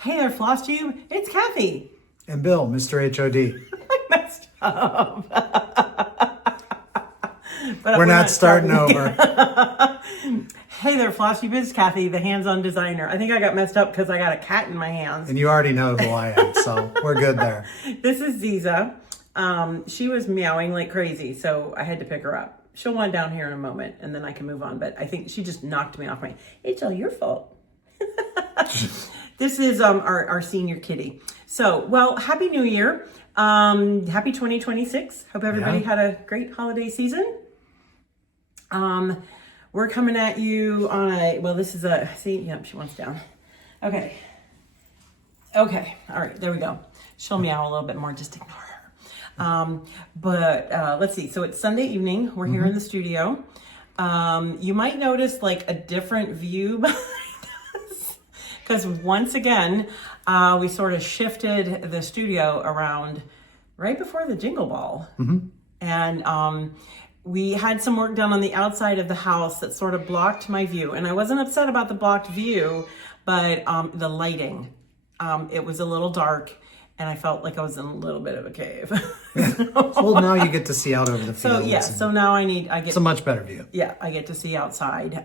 Hey there, Flosstube. It's Cathy. And Bill, Mr. HOD. I messed up. But We're not starting over. Hey there, Flosstube. It's Cathy, the hands-on designer. I think I got messed up because I got a cat in my hands. And you already know who I am, so we're good there. This is Ziza. She was meowing like crazy, so I had to pick her up. She'll wind down here in a moment, and then I can move on. But I think she just knocked me off my... It's all your fault. This is our senior kitty. So, well, Happy New Year. Happy 2026. Hope everybody had a great holiday season. We're coming at you on a... Well, this is a... See? Yep, she wants down. Okay. Okay. All right. There we go. She'll meow a little bit more. Just ignore her. Let's see. So it's Sunday evening. We're here in the studio. You might notice like a different view behind us because once again, we sort of shifted the studio around right before the Jingle Ball. And we had some work done on the outside of the house that sort of blocked my view. And I wasn't upset about the blocked view, but the lighting, it was a little dark. And I felt like I was in a little bit of a cave. Well, now you get to see out over the fields. So yeah, so now I get... It's a much better view. Yeah, I get to see outside.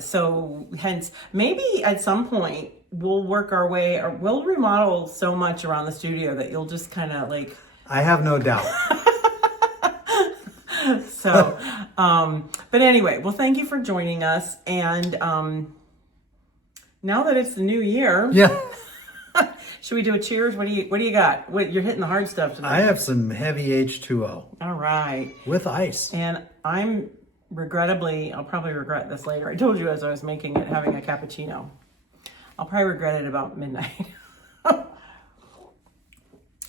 So hence, maybe at some point we'll work our way, or we'll remodel so much around the studio that you'll just kind of like... I have no doubt. So, but anyway, well, thank you for joining us. And now that it's the new year... Yeah. Should we do a cheers? What do you got? You're hitting the hard stuff tonight. I have some heavy H2O. All right. With ice. And I'm I'll probably regret this later. I told you as I was making it, having a cappuccino. I'll probably regret it about midnight.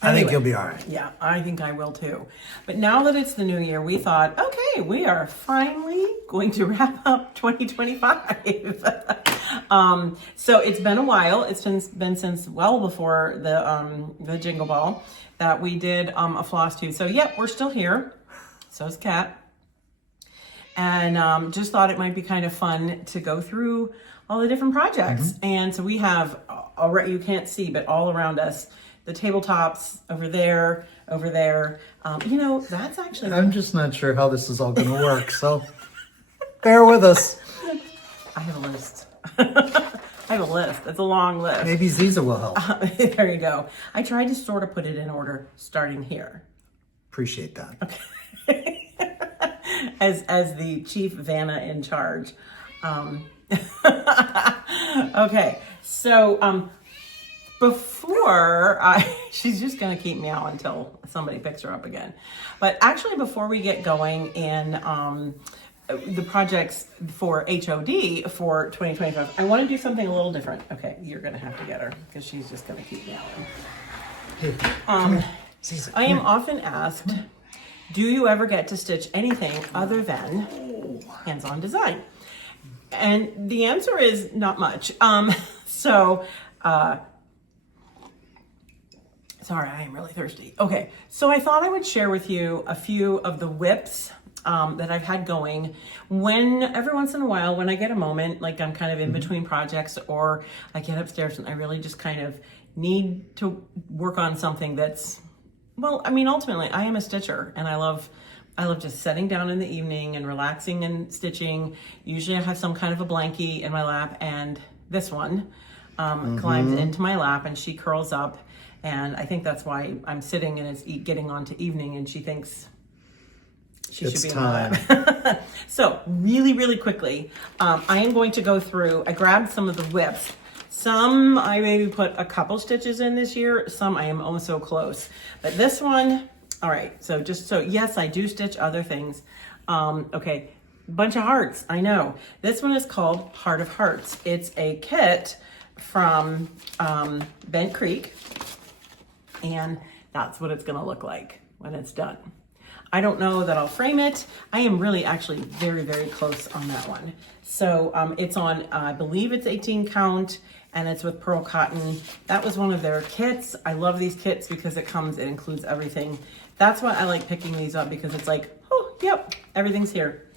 I think you'll be all right. Yeah, I think I will too. But now that it's the new year, we thought, okay, we are finally going to wrap up 2025. So it's been a while. It's been since well before the Jingle Ball that we did a Flosstube. So yep, we're still here. So's Cat. And just thought it might be kind of fun to go through all the different projects. And so we have, you can't see, but all around us, the tabletops over there. That's actually... I'm just not sure how this is all going to work, so bear with us. I have a list. I have a list. It's a long list. Maybe Ziza will help. There you go. I tried to sort of put it in order, starting here. Appreciate that. Okay. as the chief Vanna in charge. Okay. So she's just going to keep meowing until somebody picks her up again. But actually, before we get going in the projects for HOD for 2025, I want to do something a little different. Okay, you're going to have to get her because she's just going to keep meowing. Hey, I am often asked, do you ever get to stitch anything other than hands-on design? And the answer is not much. Sorry, I am really thirsty. Okay, so I thought I would share with you a few of the whips that I've had going every once in a while, when I get a moment, like I'm kind of in between projects, or I get upstairs and I really just kind of need to work on something that's, well, I mean, ultimately I am a stitcher and I love just sitting down in the evening and relaxing and stitching. Usually I have some kind of a blankie in my lap, and this one climbs into my lap and she curls up. And I think that's why I'm sitting and it's getting on to evening and she thinks she should be in my lap. So really, really quickly, I am going to go through, I grabbed some of the whips. Some I maybe put a couple stitches in this year. Some I am oh so close. But this one, all right. So yes, I do stitch other things. Okay, bunch of hearts, I know. This one is called Heart of Hearts. It's a kit from Bent Creek. And that's what it's gonna look like when it's done. I don't know that I'll frame it. I am really actually very, very close on that one. So it's on, I believe it's 18 count, and it's with pearl cotton. That was one of their kits. I love these kits because it includes everything. That's why I like picking these up, because it's like, oh, yep, everything's here.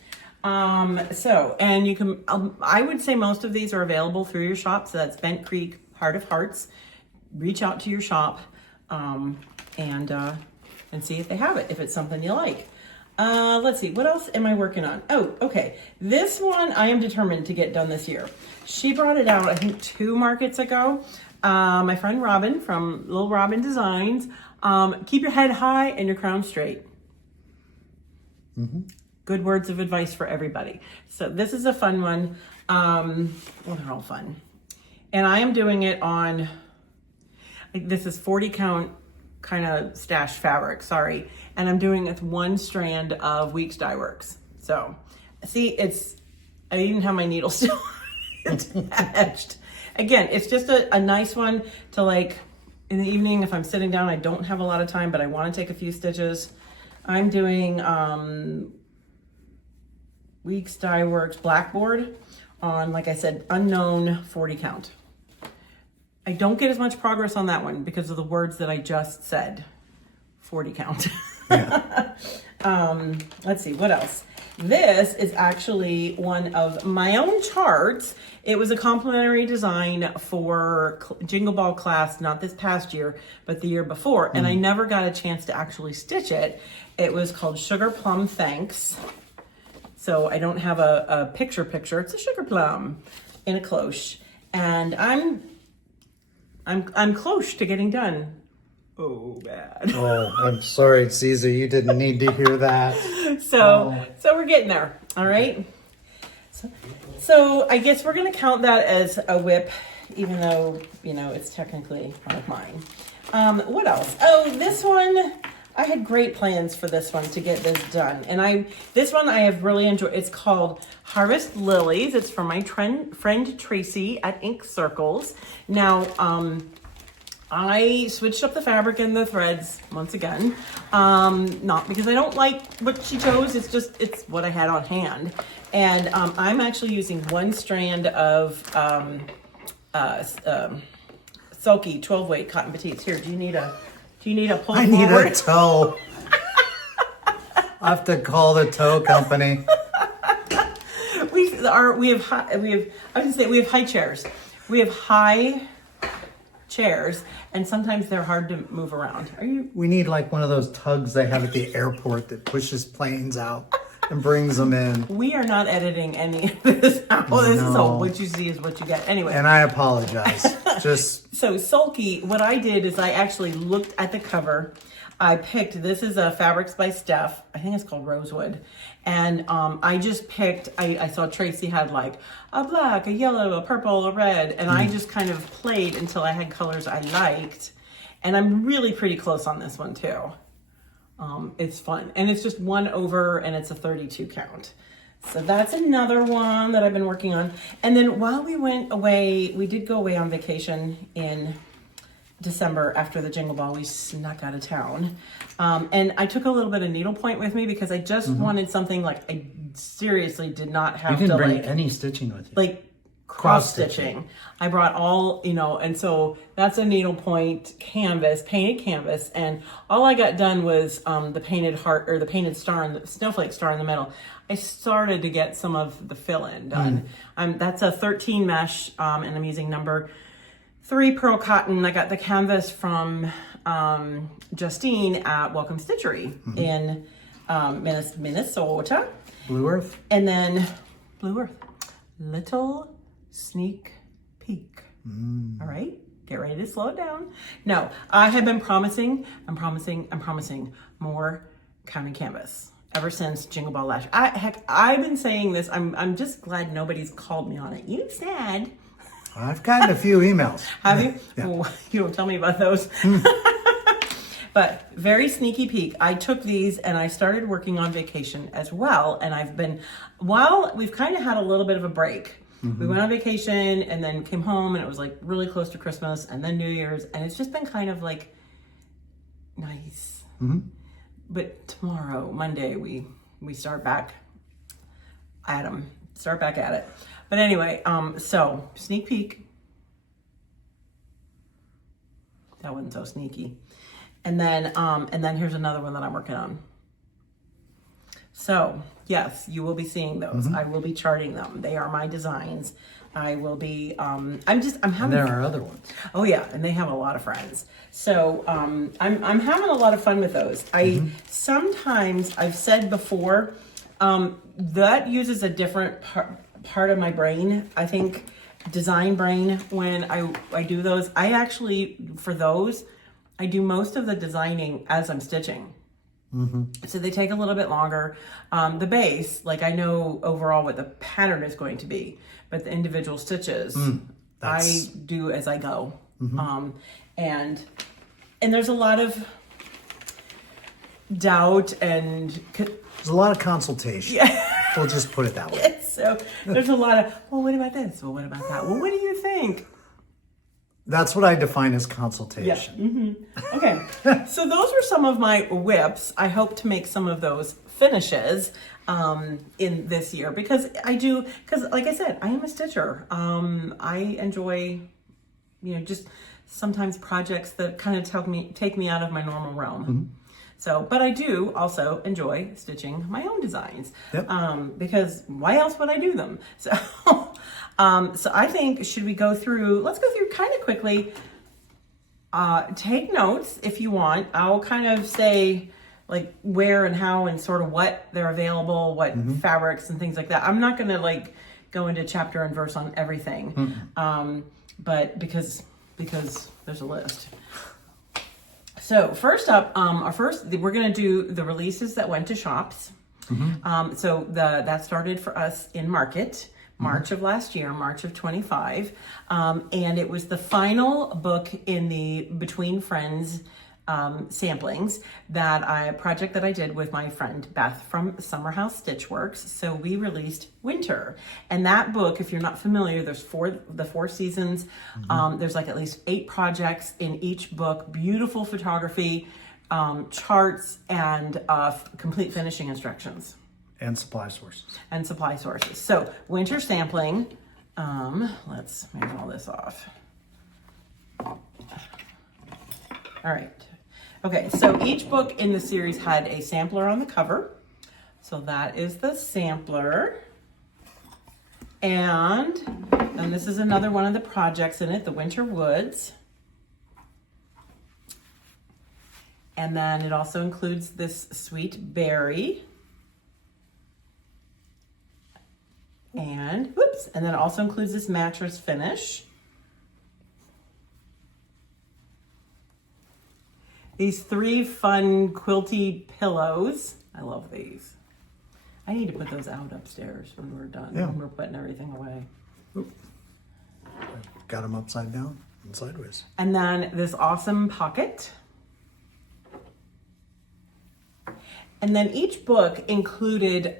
And you can, I would say most of these are available through your shop. So that's Bent Creek heart of hearts, reach out to your shop and see if they have it, if it's something you like. Let's see, what else am I working on? Oh, okay. This one I am determined to get done this year. She brought it out, I think 2 markets ago. My friend Robin from Little Robin Designs. Keep your head high and your crown straight. Good words of advice for everybody. So this is a fun one. Well, they're all fun. And I am doing it on, this is 40 count kind of stash fabric, sorry. And I'm doing it with 1 strand of Weeks Dye Works. So see, I didn't have my needle still attached. Again, it's just a nice one to like in the evening if I'm sitting down, I don't have a lot of time, but I want to take a few stitches. I'm doing Weeks Dye Works Blackboard on, like I said, unknown 40 count. I don't get as much progress on that one because of the words that I just said. 40 count. Yeah. Let's see, what else? This is actually one of my own charts. It was a complimentary design for Jingle Ball class, not this past year, but the year before. And I never got a chance to actually stitch it. It was called Sugar Plum Thanks. So I don't have a picture. It's a sugar plum in a cloche. And I'm close to getting done. Oh, bad. Oh, I'm sorry, Caesar. You didn't need to hear that. So we're getting there. All right. So I guess we're going to count that as a whip, even though, it's technically one of mine. What else? Oh, this one, I had great plans for this one to get this done. And this one I have really enjoyed. It's called Harvest Lilies. It's from my friend Tracy at Ink Circles. Now, I switched up the fabric and the threads once again. Not because I don't like what she chose, it's what I had on hand. And I'm actually using 1 strand of silky 12 weight cotton batiks. Here, do you need a pull I forward? need a toe. I have to call the tow company. We have high chairs. We have high chairs, and sometimes they're hard to move around. We need like one of those tugs they have at the airport that pushes planes out and brings them in. We are not editing any of this out. This is all what you see is what you get. Anyway. And I apologize. So Sulky, what I did is I actually looked at the cover. I picked, this is a Fabrics by Steph. I think it's called Rosewood. And I just picked, I saw Tracy had like a black, a yellow, a purple, a red. And I just kind of played until I had colors I liked. And I'm really pretty close on this one too. It's fun. And it's just 1 over and it's a 32 count. So that's another one that I've been working on. And then while we went away, we did go away on vacation in December after the Jingle Ball. We snuck out of town. And I took a little bit of needlepoint with me because I just wanted something like I seriously did not have to You can bring any stitching with you. Like cross stitching. I brought all, and so that's a needlepoint canvas, painted canvas. And all I got done was the painted heart or the painted star and the snowflake star in the middle. I started to get some of the fill-in done. That's a 13 mesh, and I'm using number 3 pearl cotton. I got the canvas from Justine at Welcome Stitchery in Minnesota. Blue Earth. And then Blue Earth. Little sneak peek. All right, get ready to slow it down. No, I have been promising more counting canvas ever since Jingle Ball last year. I've been saying this. I'm just glad nobody's called me on it. You said. I've gotten a few emails. Have you? Yeah. Oh, you don't tell me about those. But very sneaky peek. I took these and I started working on vacation as well. And we've kind of had a little bit of a break. We went on vacation and then came home and it was like really close to Christmas and then New Year's. And it's just been kind of like nice. But tomorrow, Monday, we start back at them. Start back at it. But anyway, so sneak peek. That wasn't so sneaky. And then here's another one that I'm working on. So yes, you will be seeing those. I will be charting them. They are my designs. I will be, I'm And having, there are other ones. oh yeah, and they have a lot of friends. So I'm having a lot of fun with those. Sometimes I've said before, that uses a different part of my brain. I think design brain, when I do those, I actually, for those, I do most of the designing as I'm stitching. So they take a little bit longer. The base, like I know overall what the pattern is going to be, but the individual stitches, I do as I go. And there's a lot of doubt and There's a lot of consultation. We'll just put it that way. so there's a lot of, well, what about this? Well, what about that? Well, what do you think? That's what I define as consultation. Okay, so those were some of my whips. I hope to make some of those finishes in this year because like I said, I am a stitcher. I enjoy, just sometimes projects that kind of take me out of my normal realm. So, but I do also enjoy stitching my own designs because why else would I do them? So, so I think, let's go through kind of quickly, take notes if you want. I'll kind of say like where and how and sort of what they're available, what fabrics and things like that. I'm not going to like go into chapter and verse on everything. But because there's a list. So first up, we're going to do the releases that went to shops. So that started for us in Market, March of last year, March of 25. And it was the final book in the Between Friends samplings project that I did with my friend Beth from Summer House Stitchworks. So we released Winter, and that book, if you're not familiar, there's the four seasons. There's like at least 8 projects in each book, beautiful photography, charts, and complete finishing instructions. And supply sources. So Winter sampling, let's move all this off. All right. Okay, so each book in the series had a sampler on the cover. So that is the sampler. And this is another one of the projects in it, the Winter Woods. And then it also includes this Sweet Berry. And then it also includes this mattress finish. These 3 fun quilty pillows. I love these. I need to put those out upstairs when we're done. When we're putting everything away. Got them upside down and sideways. And then this awesome pocket. And then each book included,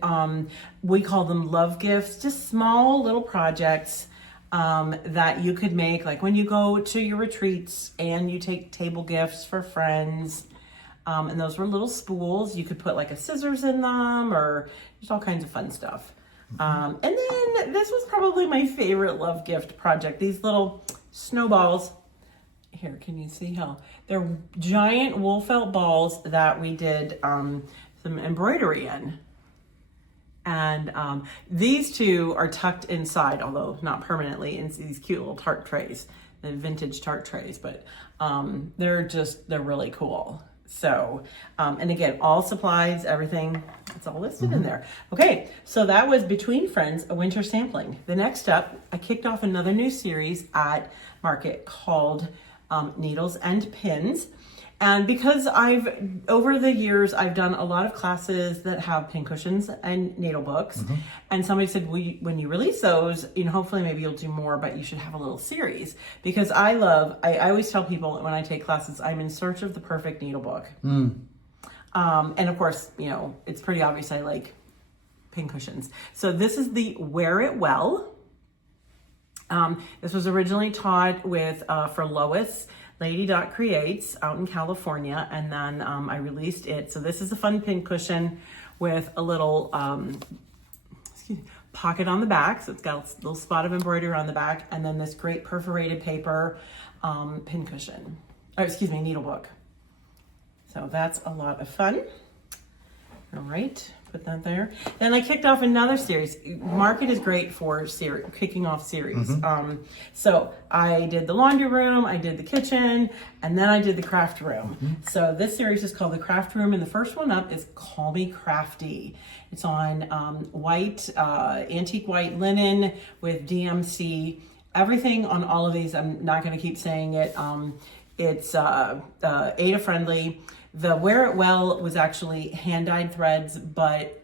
we call them love gifts, just small little projects that you could make, like when you go to your retreats and you take table gifts for friends. And those were little spools. You could put like a scissors in them, or just all kinds of fun stuff. And then this was probably my favorite love gift project. These little snowballs. Here, can you see how they're giant wool felt balls that we did some embroidery in. And these 2 are tucked inside, although not permanently, in these cute little tart trays, the vintage tart trays, but they're really cool. So, and again, all supplies, everything, it's all listed in there. Okay, so that was Between Friends, a winter sampling. The next up, I kicked off another new series at Market called Needles and Pins. And because over the years, I've done a lot of classes that have pincushions and needle books. And somebody said, when you release those, hopefully maybe you'll do more, but you should have a little series. Because I always tell people when I take classes, I'm in search of the perfect needle book. And of course, it's pretty obvious I like pincushions. So this is the Wear It Well. This was originally taught for Lois, Lady Dot Creates out in California, and then I released it. So this is a fun pin cushion with a little pocket on the back. So it's got a little spot of embroidery on the back, and then this great perforated paper pin cushion. Needle book. So that's a lot of fun. All right, put that there. Then I kicked off another series. Market is great for kicking off series. So I did the laundry room, I did the kitchen, and then I did the craft room. So this series is called the craft room, and the first one up is Call Me Crafty. It's on white, antique white linen with DMC. Everything on all of these, I'm not going to keep saying it. It's ADA friendly. The Wear It Well was actually hand-dyed threads, but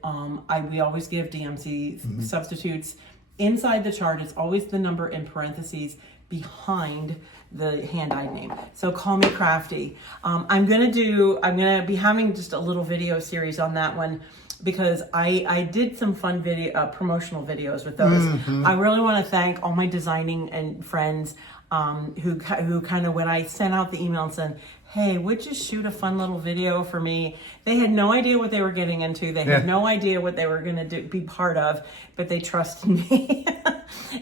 we always give DMC substitutes. Inside the chart, it's always the number in parentheses behind the hand-dyed name. So Call Me Crafty. I'm gonna be having just a little video series on that one because I did some fun promotional videos with those. I really want to thank all my designing and friends who kind of, when I sent out the email and said, hey, would you shoot a fun little video for me? They had no idea what they were getting into. They had no idea what they were going to be part of, but they trusted me.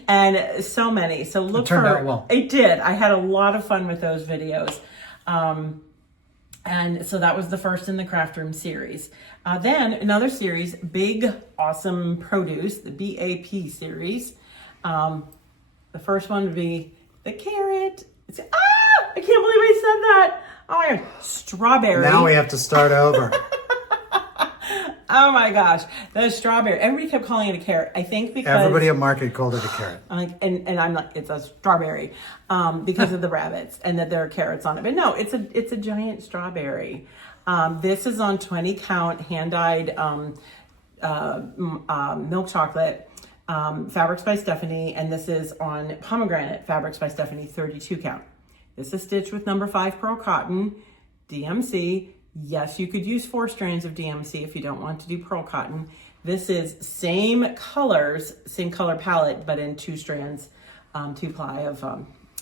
And so many. So look, it turned out well. It did. I had a lot of fun with those videos. And so that was the first in the craft room series. Then another series, Big Awesome Produce, the BAP series. The first one would be the carrot. I can't believe I said that. Oh my God, strawberry. Now we have to start over. Oh my gosh, the strawberry. Everybody kept calling it a carrot. I think because everybody at market called it a carrot. And I'm not. It's a strawberry because of the rabbits and that there are carrots on it. But no, it's a giant strawberry. This is on 20 count hand dyed milk chocolate. Fabrics by Stephanie, and this is on pomegranate Fabrics by Stephanie 32 count. This is stitched with number 5 pearl cotton, DMC. Yes, you could use 4 strands of DMC if you don't want to do pearl cotton. This is same colors, same color palette, but in 2 strands, 2 ply of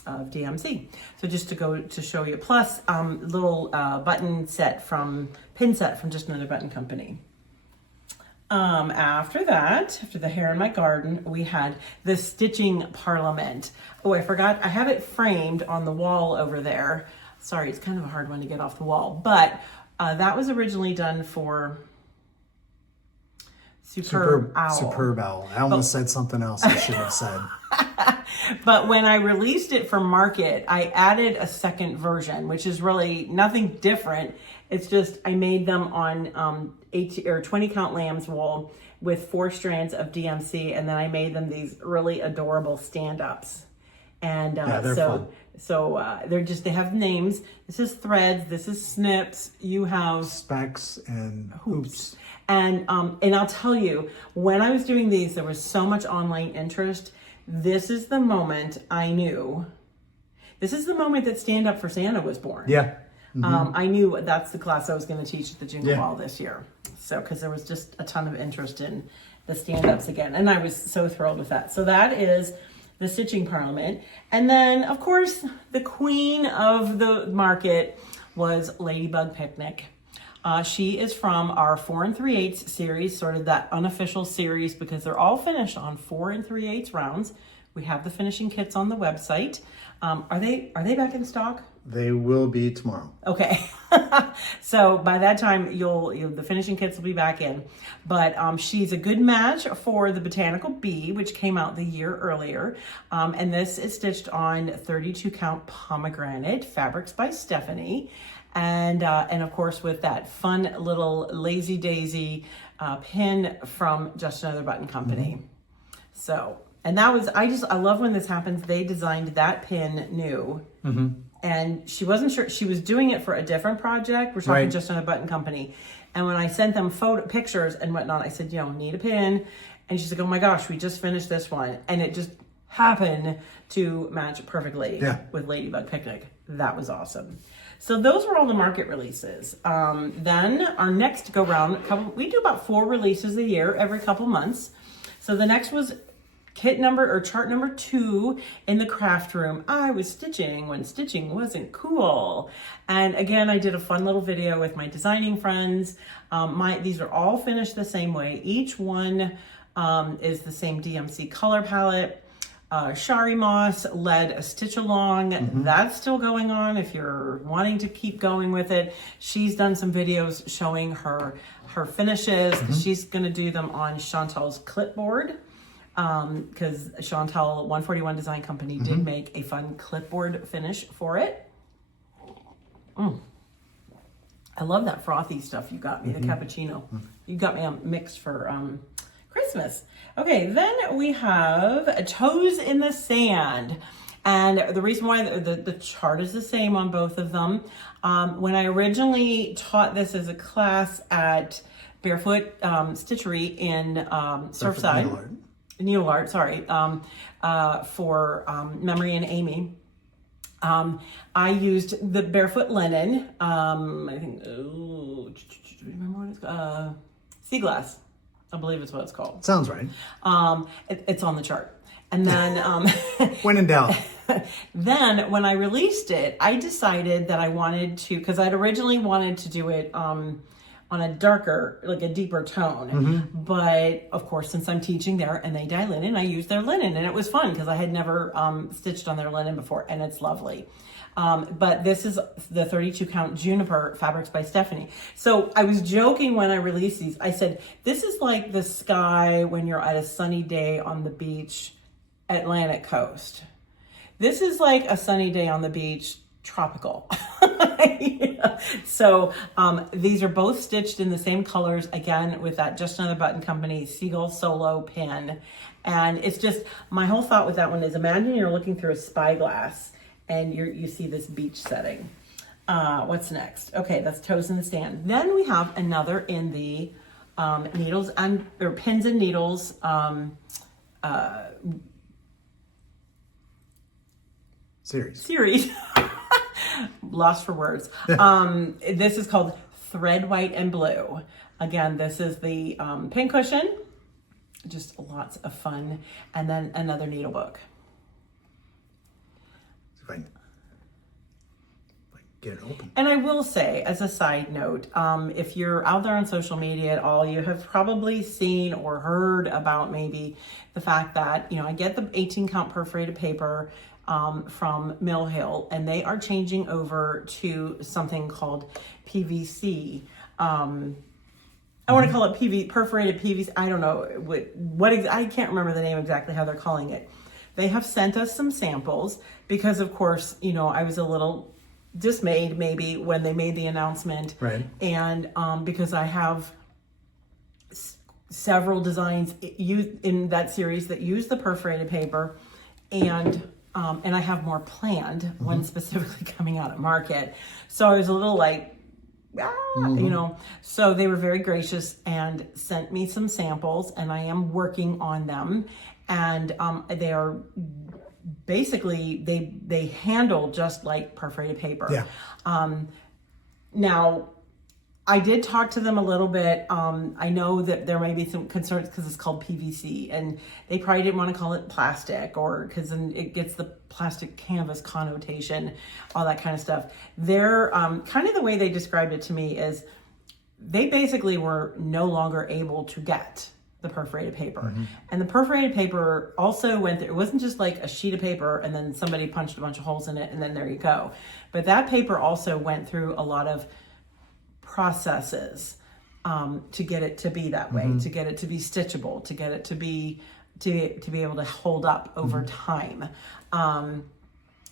DMC. So just to show you, plus little button set pin set from Just Another Button Company. After that, after the hair in my garden, we had the Stitching Parliament. Oh, I forgot, I have it framed on the wall over there. Sorry, it's kind of a hard one to get off the wall, but that was originally done for Superb Owl. Superb Owl. I almost said something else I should have said. But when I released it for market, I added a second version, which is really nothing different. It's just I made them on 18 or 20 count lamb's wool with 4 strands of DMC, and then I made them these really adorable stand-ups. And they're fun. So they have names. This is threads. This is snips. You have specs and hoops. And I'll tell you, when I was doing these, there was so much online interest. This is the moment I knew. This is the moment that Stand Up for Santa was born. Yeah. I knew that's the class I was going to teach at the Jingle Ball this year. So, because there was just a ton of interest in the stand-ups again. And I was so thrilled with that. So that is the Stitching Parliament. And then, of course, the queen of the market was Ladybug Picnic. She is from our 4 3/8 series, sort of that unofficial series, because they're all finished on 4 3/8 rounds. We have the finishing kits on the website. Are they back in stock? They will be tomorrow. Okay. So by that time, the finishing kits will be back in. But she's a good match for the Botanical Bee, which came out the year earlier. And this is stitched on 32 count pomegranate Fabrics by Stephanie. And of course, with that fun little Lazy Daisy pin from Just Another Button Company. So, and that was, I love when this happens. They designed that pin new. And she wasn't sure, she was doing it for a different project. We're talking Just Another Button Company. And when I sent them pictures and whatnot, I said, need a pin. And she's like, oh my gosh, we just finished this one. And it just happened to match perfectly with Ladybug Picnic. That was awesome. So those were all the market releases. Then our next go round, we do about 4 releases a year, every couple months. So the next was chart number 2 in the craft room. I was stitching when stitching wasn't cool. And again, I did a fun little video with my designing friends. These are all finished the same way. Each one is the same DMC color palette. Shari Moss led a stitch along. That's still going on if you're wanting to keep going with it. She's done some videos showing her finishes. She's going to do them on Chantal's clipboard because Chantal 141 Design Company did make a fun clipboard finish for it. I love that frothy stuff you got me, the cappuccino. You got me a mix for Christmas. Okay, then we have Toes in the Sand. And the reason why the chart is the same on both of them, when I originally taught this as a class at Barefoot Stitchery in Surfside, Needle Art, sorry, for Memory and Amy, I used the Barefoot linen, I think, do you remember what it's called? Sea glass, I believe it's what it's called. Sounds right. It's on the chart. And then, when in doubt. then when I released it, I decided that I wanted to, because I'd originally wanted to do it on a darker, like a deeper tone. But of course, since I'm teaching there and they dye linen, I used their linen, and it was fun because I had never stitched on their linen before, and it's lovely. But this is the 32 count Juniper Fabrics by Stephanie. So I was joking when I released these. I said, this is like the sky when you're at a sunny day on the beach, Atlantic coast. This is like a sunny day on the beach, tropical. So these are both stitched in the same colors, again, with that Just Another Button Company Seagull Solo pin. And it's just, my whole thought with that one is, imagine you're looking through a spyglass and you see this beach setting. What's next? Okay, that's Toes in the Sand. Then we have another in the needles and, or pins and needles series. Lost for words. This is called Thread White and Blue. Again, this is the pin cushion. Just lots of fun. And then another needle book. If I can get it open. And I will say, as a side note, if you're out there on social media at all, you have probably seen or heard about maybe the fact that, I get the 18 count perforated paper from Mill Hill, and they are changing over to something called PVC. I want to call it perforated PVC. I don't know I can't remember the name exactly how they're calling it. They have sent us some samples because, of course, I was a little dismayed maybe when they made the announcement, right? And because I have several designs used in that series that use the perforated paper, and I have more planned, one specifically coming out at market. So I was a little like, so they were very gracious and sent me some samples, and I am working on them. And they are basically, they handle just like perforated paper. Yeah. Now, I did talk to them a little bit. I know that there may be some concerns because it's called PVC, and they probably didn't want to call it plastic, or because then it gets the plastic canvas connotation, all that kind of stuff. They're kind of, the way they described it to me is they basically were no longer able to get the perforated paper. And the perforated paper also went through, it wasn't just like a sheet of paper and then somebody punched a bunch of holes in it and then there you go. But that paper also went through a lot of processes to get it to be that way, to get it to be stitchable, to get it to be able to hold up over time.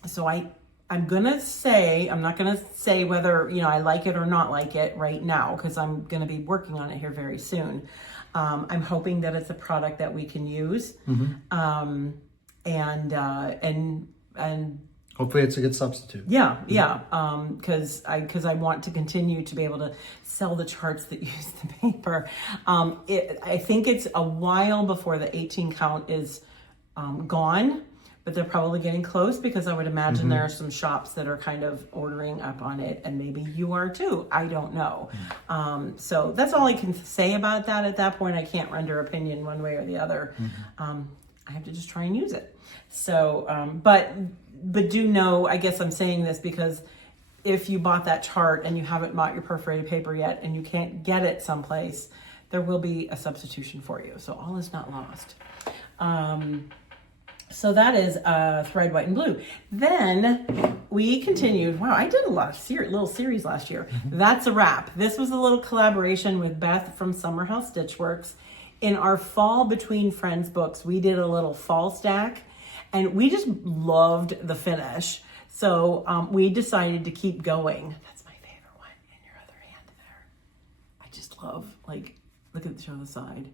So I'm gonna say, I'm not gonna say whether I like it or not like it right now, because I'm gonna be working on it here very soon. I'm hoping that it's a product that we can use, and hopefully it's a good substitute. Yeah. Because I want to continue to be able to sell the charts that use the paper. I think it's a while before the 18 count is gone, but they're probably getting close, because I would imagine there are some shops that are kind of ordering up on it, and maybe you are too. I don't know. So that's all I can say about that at that point. I can't render opinion one way or the other. I have to just try and use it. So, but do know, I guess I'm saying this because if you bought that chart and you haven't bought your perforated paper yet and you can't get it someplace, there will be a substitution for you. So all is not lost. So that is thread, white, and blue. Then we continued. Wow, I did a lot of little series last year. That's a wrap. This was a little collaboration with Beth from Summer House Stitchworks. In our Fall Between Friends books, we did a little fall stack, and we just loved the finish. So we decided to keep going. That's my favorite one in your other hand there. I just love, like, look at the other side.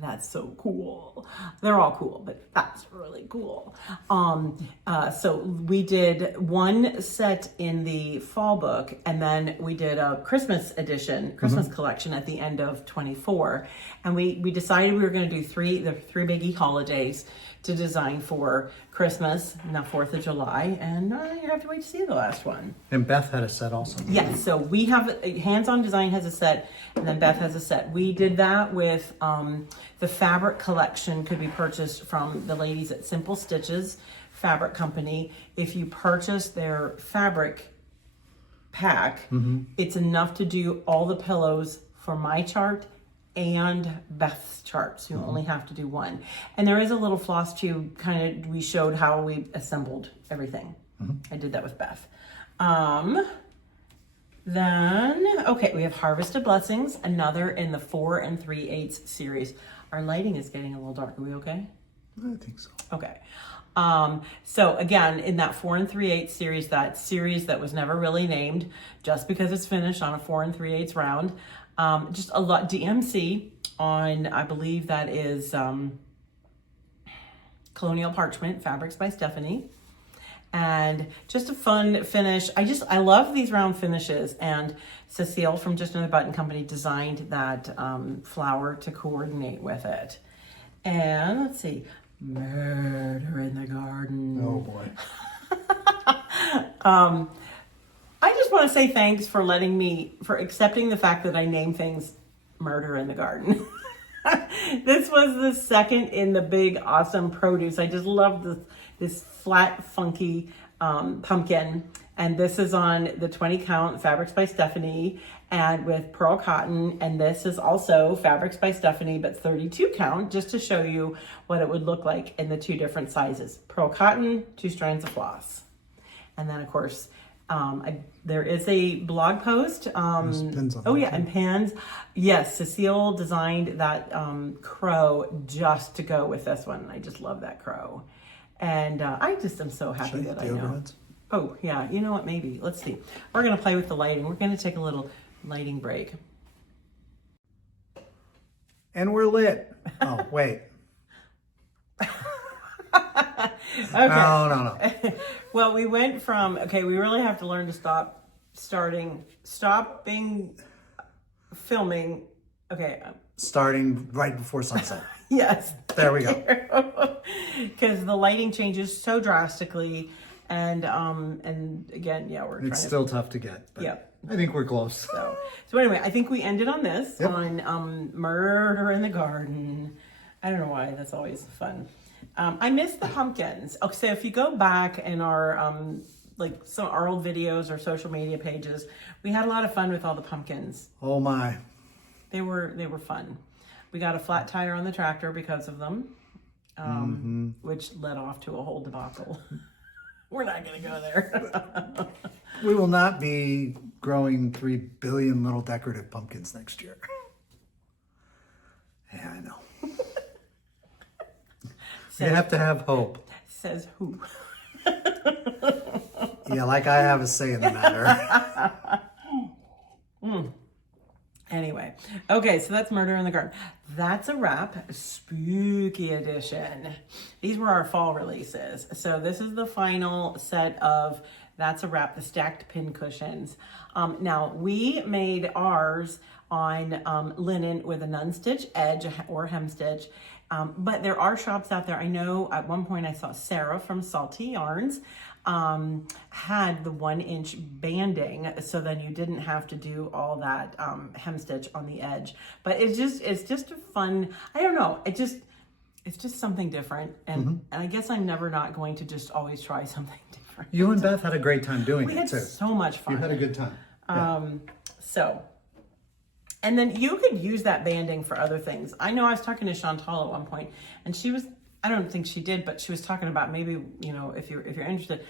That's so cool. They're all cool, but that's really cool. So we did one set in the fall book, and then we did a Christmas edition, Christmas collection at the end of 24. And we decided we were going to do the three biggie holidays to design for Christmas, now 4th of July, and you have to wait to see the last one. And Beth had a set also. Yes, so we have, Hands-On Design has a set, and then Beth has a set. We did that with the fabric collection, could be purchased from the ladies at Simple Stitches Fabric Company. If you purchase their fabric pack, it's enough to do all the pillows for my chart and Beth's charts. You only have to do one. And there is a little Flosstube we showed how we assembled everything. I did that with Beth. Then, okay, we have Harvest of Blessings, another in the 4 3/8 series. Our lighting is getting a little dark. Are we okay? I think so. Okay. So again, in that 4 3/8 series, that series that was never really named, just because it's finished on a 4 3/8 round, just a lot DMC on, I believe that is Colonial Parchment, Fabrics by Stephanie. And just a fun finish. I love these round finishes, and Cecile from Just Another Button Company designed that flower to coordinate with it. And let's see, Murder in the Garden. Oh boy. I just want to say thanks for accepting the fact that I name things Murder in the Garden. This was the second in the big, awesome produce. I just love this flat, funky pumpkin. And this is on the 20 count Fabrics by Stephanie and with pearl cotton. And this is also Fabrics by Stephanie, but 32 count, just to show you what it would look like in the two different sizes. Pearl cotton, 2 strands of floss. And then of course, there is a blog post. And pins. Yes, Cecile designed that crow just to go with this one. I just love that crow. And I just am so happy that I know. Overheads? Oh, yeah. You know what? Maybe. Let's see. We're going to play with the lighting. We're going to take a little lighting break. And we're lit. Oh, wait. Okay. No. Well, we went from, we really have to learn to stopping filming. Okay. Starting right before sunset. Yes. There we go. Because the lighting changes so drastically. And again, we're it's still tough to get. But yeah. I think we're close. So anyway, I think we ended on this, on Murder in the Garden. I don't know why, that's always fun. I miss the pumpkins. Okay, so if you go back in our our old videos or social media pages, we had a lot of fun with all the pumpkins. Oh my. They were fun. We got a flat tire on the tractor because of them, which led off to a whole debacle. We're not going to go there. We will not be growing 3 billion little decorative pumpkins next year. Yeah, I know. You have to have hope. Says who? Yeah, like I have a say in the matter. Anyway, okay, so that's Murder in the Garden. That's a wrap. Spooky edition. These were our fall releases. So this is the final set of That's a Wrap, the stacked pin cushions. Now, we made ours on linen with a nun stitch edge or hem stitch. But there are shops out there. I know at one point I saw Sarah from Salty Yarns had the 1-inch banding, so then you didn't have to do all that hem stitch on the edge. But it's just a fun, I don't know, it's just something different. And I guess I'm never not going to just always try something different. You and Beth had a great time doing it too. We had so much fun. You had a good time. And then you could use that banding for other things. I know I was talking to Chantal at one point, and she was I don't think she did, but she was talking about maybe, you know, if you're interested,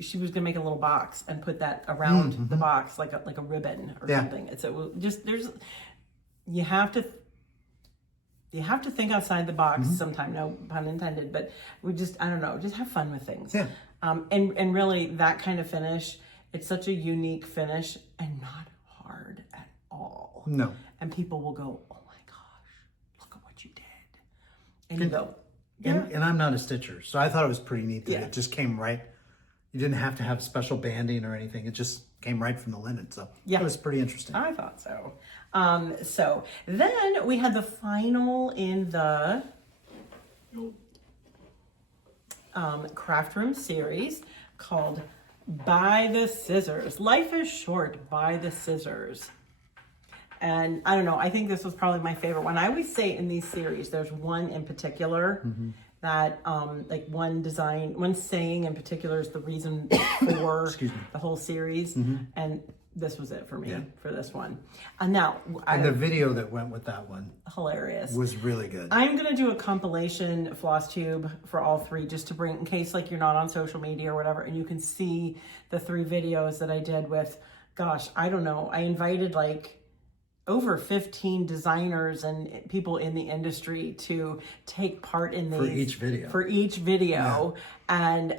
she was gonna make a little box and put that around the box like a ribbon or something. And so you have to think outside the box sometime, no pun intended, but I don't know, just have fun with things. Yeah. And really that kind of finish, it's such a unique finish and not hard at all. No. And people will go, oh my gosh, look at what you did. And you go, and I'm not a stitcher, so I thought it was pretty neat that it just came right. You didn't have to have special banding or anything. It just came right from the linen. So it was pretty interesting. I thought so. So then we had the final in the craft room series called By the Scissors. Life is short, by the scissors. And I don't know, I think this was probably my favorite one. I always say in these series, there's one in particular that, like one saying in particular is the reason for the whole series. And this was it for me for this one. And now, the video that went with that one hilarious, was really good. I'm gonna do a compilation Flosstube for all three, just to bring, in case like you're not on social media or whatever, and you can see the 3 videos that I did with, gosh, I don't know, I invited like over 15 designers and people in the industry to take part in these for each video. And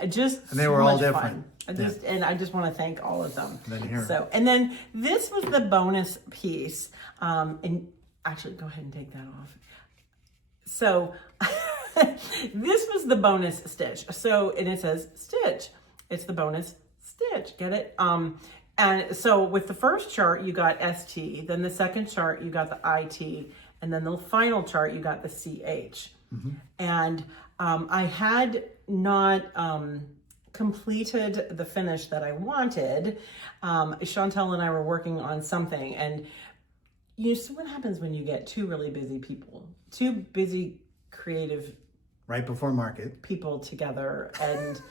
they were all different. And I just want to thank all of them. Then and then this was the bonus piece. And actually, go ahead and take that off. So this was the bonus stitch. So, and it says stitch. It's the bonus stitch. Get it? And so with the first chart, you got ST, then the second chart, you got the IT, and then the final chart, you got the CH. And I had not completed the finish that I wanted. Chantel and I were working on something, and so what happens when you get 2 really busy people, 2 busy creative right before market people together, and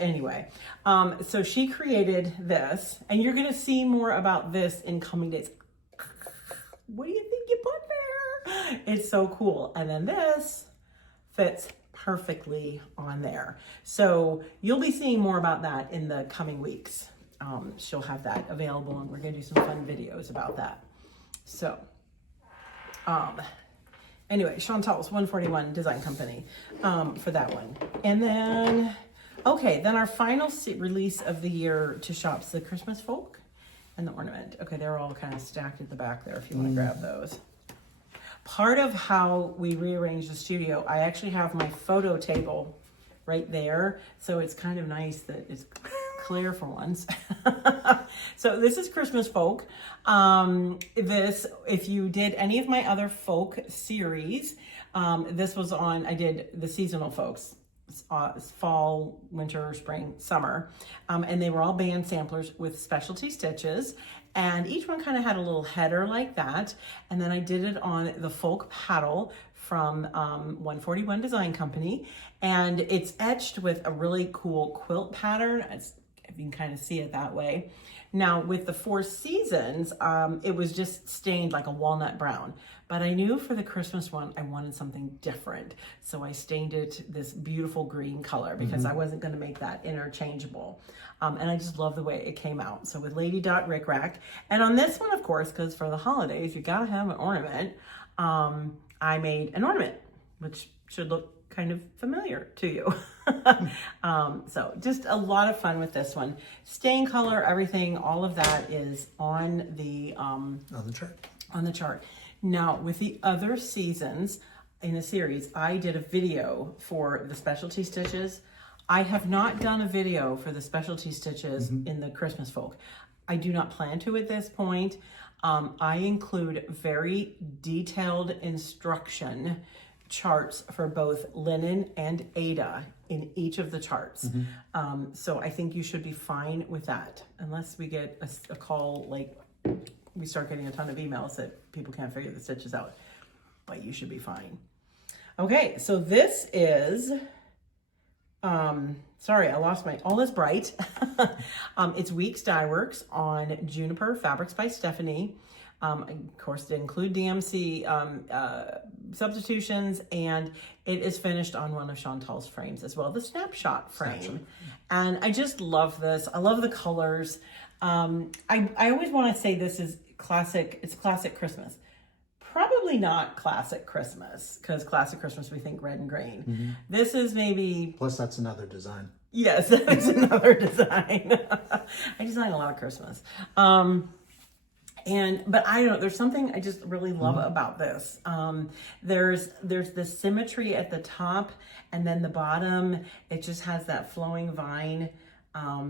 anyway, so she created this, and you're going to see more about this in coming days. What do you think you put there? It's so cool. And then this fits perfectly on there. So you'll be seeing more about that in the coming weeks. She'll have that available, and we're going to do some fun videos about that. So, anyway, Chantal's 141 Design Company for that one. And then, then our final release of the year to shops, the Christmas Folk and the ornament. Okay, they're all kind of stacked at the back there if you want to grab those. Part of how we rearranged the studio, I actually have my photo table right there. So it's kind of nice that it's clear for once. So this is Christmas Folk. If you did any of my other folk series, this was on, I did the seasonal folks, fall, winter, spring, summer. And they were all band samplers with specialty stitches. And each one kind of had a little header like that. And then I did it on the folk paddle from 141 Design Company. And it's etched with a really cool quilt pattern. You can kind of see it that way. Now with the 4 seasons, it was just stained like a walnut brown, but I knew for the Christmas one, I wanted something different. So I stained it this beautiful green color because I wasn't going to make that interchangeable. And I just love the way it came out. So with Lady Dot Rick Rack, and on this one, of course, because for the holidays, you got to have an ornament. I made an ornament, which should look kind of familiar to you. So just a lot of fun with this one. Stain color, everything, all of that is on the chart. Now with the other seasons in the series, I did a video for the specialty stitches. I have not done a video for the specialty stitches in the Christmas Folk. I do not plan to at this point. I include very detailed instruction charts for both linen and Aida in each of the charts. So I think you should be fine with that, unless we get a call, like we start getting a ton of emails that people can't figure the stitches out, but you should be fine. Okay, so this is, sorry, I lost all is bright. It's Weeks Dye Works on Juniper Fabrics by Stephanie. Of course, they include DMC substitutions, and it is finished on one of Chantal's frames as well, the snapshot frame. And I just love this. I love the colors. I always want to say this is classic. It's classic Christmas. Probably not classic Christmas, because classic Christmas we think red and green. This is maybe... Plus that's another design. Yes, that's another design. I design a lot of Christmas. But I don't know, there's something I just really love about this. There's this symmetry at the top, and then the bottom, it just has that flowing vine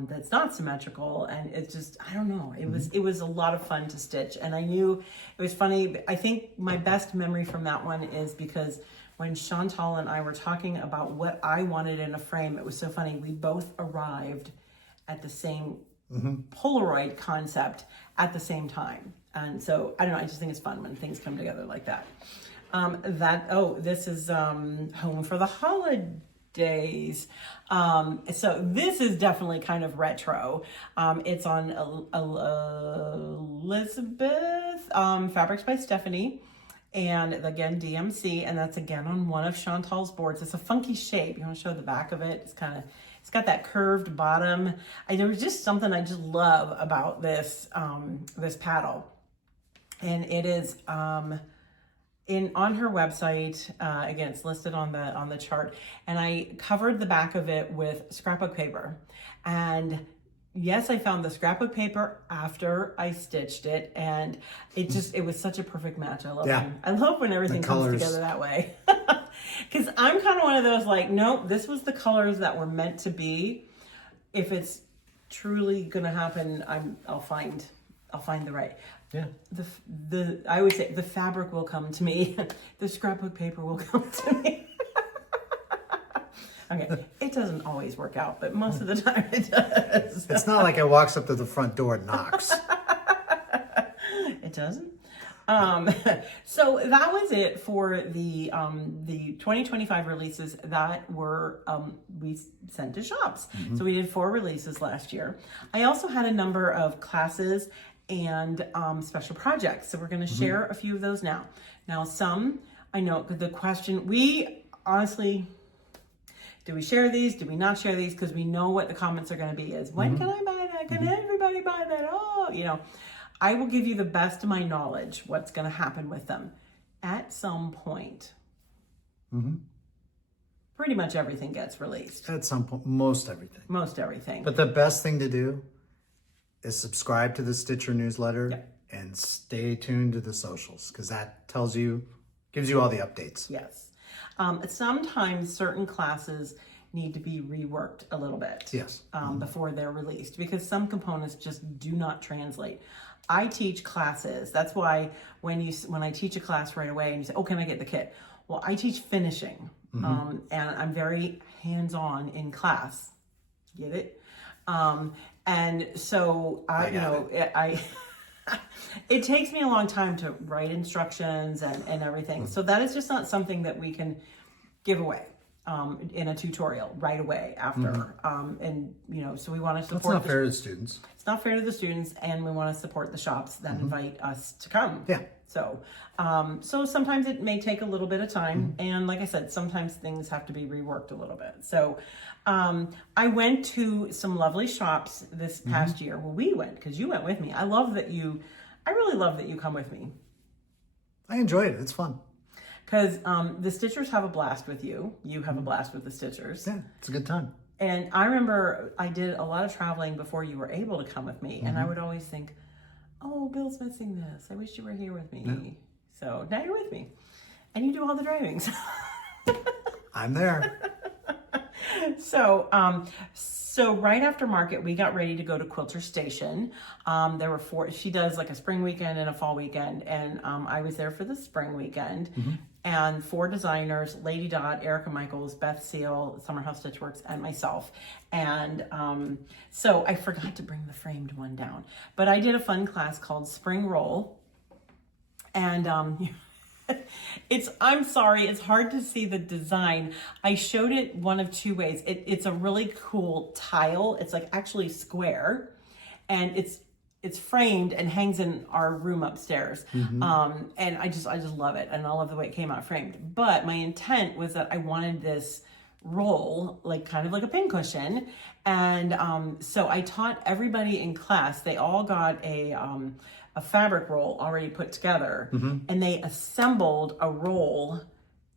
that's not symmetrical, and it's just, I don't know, it was a lot of fun to stitch. And I knew it was funny. I think my best memory from that one is because when Chantal and I were talking about what I wanted in a frame, it was so funny. We both arrived at the same Polaroid concept at the same time. And so, I don't know, I just think it's fun when things come together like that. This is Home for the Holidays. So this is definitely kind of retro. It's on Elizabeth, Fabrics by Stephanie. And again, DMC, and that's again on one of Chantal's boards. It's a funky shape. You want to show the back of it? It's got that curved bottom. There was just something I just love about this this paddle, and it is on her website. Again, it's listed on the chart, and I covered the back of it with scrapbook paper. And yes, I found the scrapbook paper after I stitched it, and it was such a perfect match. I love them. I love when everything comes together that way. Because I'm kind of one of those like, nope, this was the colors that were meant to be. If it's truly gonna happen, I'll find the right. Yeah. I always say the fabric will come to me. The scrapbook paper will come to me. Okay, it doesn't always work out, but most of the time it does. It's not like it walks up to the front door and knocks. It doesn't. So that was it for the 2025 releases that were we sent to shops. So we did 4 releases last year. I also had a number of classes and special projects. So we're going to share a few of those now. Now, some, I know the question, we honestly... Do we share these? Do we not share these? Because we know what the comments are going to be is, when can I buy that? Can everybody buy that? Oh, I will give you the best of my knowledge what's going to happen with them at some point. Pretty much everything gets released. At some point, most everything. Most everything. But the best thing to do is subscribe to the Stitcher newsletter and stay tuned to the socials, because that gives you all the updates. Yes. Sometimes certain classes need to be reworked a little bit before they're released, because some components just do not translate. I teach classes. That's why when I teach a class right away and you say, oh, can I get the kit? Well, I teach finishing, and I'm very hands-on in class. Get it? And so it takes me a long time to write instructions and everything. So that is just not something that we can give away in a tutorial right away after. So we want to support. That's not fair to the students. It's not fair to the students, and we want to support the shops that invite us to come. Yeah. So sometimes it may take a little bit of time. And like I said, sometimes things have to be reworked a little bit. So I went to some lovely shops this past year. Well, we went, because you went with me. I really love that you come with me. I enjoy it. It's fun. Because the Stitchers have a blast with you. You have a blast with the Stitchers. Yeah, it's a good time. And I remember I did a lot of traveling before you were able to come with me. And I would always think, oh, Bill's missing this. I wish you were here with me. Yeah. So now you're with me. And you do all the drivings. I'm there. So right after market, we got ready to go to Quilter Station. There were 4, she does like a spring weekend and a fall weekend. And I was there for the spring weekend. And 4 designers, Lady Dot, Erica Michaels, Beth Seal, Summerhouse Stitchworks, and myself. And so I forgot to bring the framed one down. But I did a fun class called Spring Roll. And I'm sorry, it's hard to see the design. I showed it one of 2 ways. It's a really cool tile. It's like actually square, and it's it's framed and hangs in our room upstairs. And I just love it. And I love the way it came out framed. But my intent was that I wanted this roll, like kind of like a pincushion. And so I taught everybody in class, they all got a fabric roll already put together, and they assembled a roll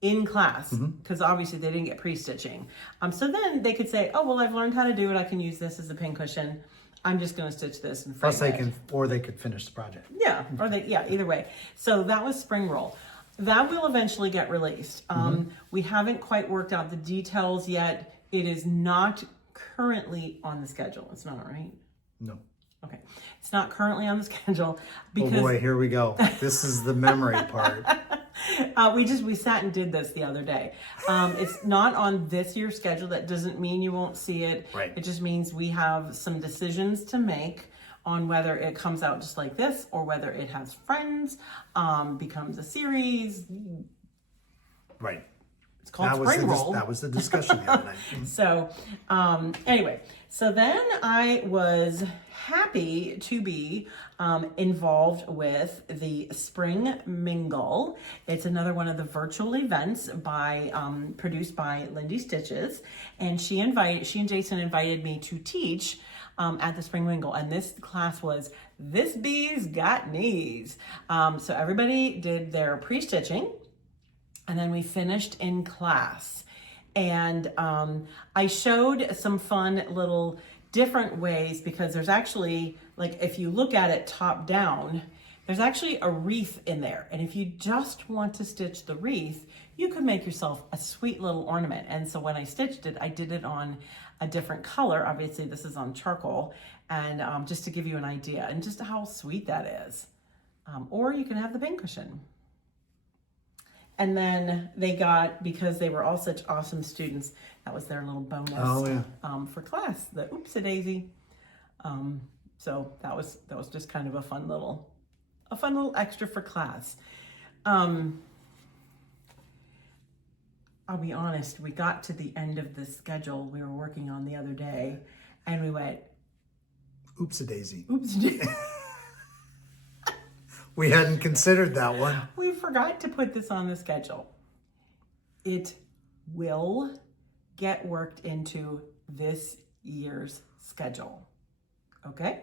in class, because obviously they didn't get pre-stitching. So then they could say, oh, well, I've learned how to do it. I can use this as a pincushion. I'm just going to stitch this and frame it. Or they could finish the project. Yeah, either way. So that was spring roll. That will eventually get released. We haven't quite worked out the details yet. It is not currently on the schedule. It's not, right? No. Okay. It's not currently on the schedule because... Oh boy, here we go. This is the memory part. We sat and did this the other day. It's not on this year's schedule. That doesn't mean you won't see it. Right. It just means we have some decisions to make on whether it comes out just like this or whether it has friends, becomes a series. Right. It's called Spring Roll. That was the discussion the other night. So anyway, so then I was happy to be involved with the Spring Mingle. It's another one of the virtual events produced by Lindy Stitches, and she and Jason invited me to teach at the Spring Mingle, and this class was This Bee's Got Knees. So everybody did their pre-stitching, and then we finished in class. And I showed some fun little different ways, because there's actually, like, if you look at it top down, there's actually a wreath in there. And if you just want to stitch the wreath, you could make yourself a sweet little ornament. And so when I stitched it, I did it on a different color. Obviously, this is on charcoal. And just to give you an idea and just how sweet that is. Or you can have the pincushion. And then they got, because they were all such awesome students, that was their little bonus for class, the oopsie-daisy. So that was just kind of a fun little extra for class. I'll be honest, we got to the end of the schedule we were working on the other day, and we went, oopsie-daisy. Oopsie-daisy. We hadn't considered that one. We forgot to put this on the schedule. It will get worked into this year's schedule. Okay?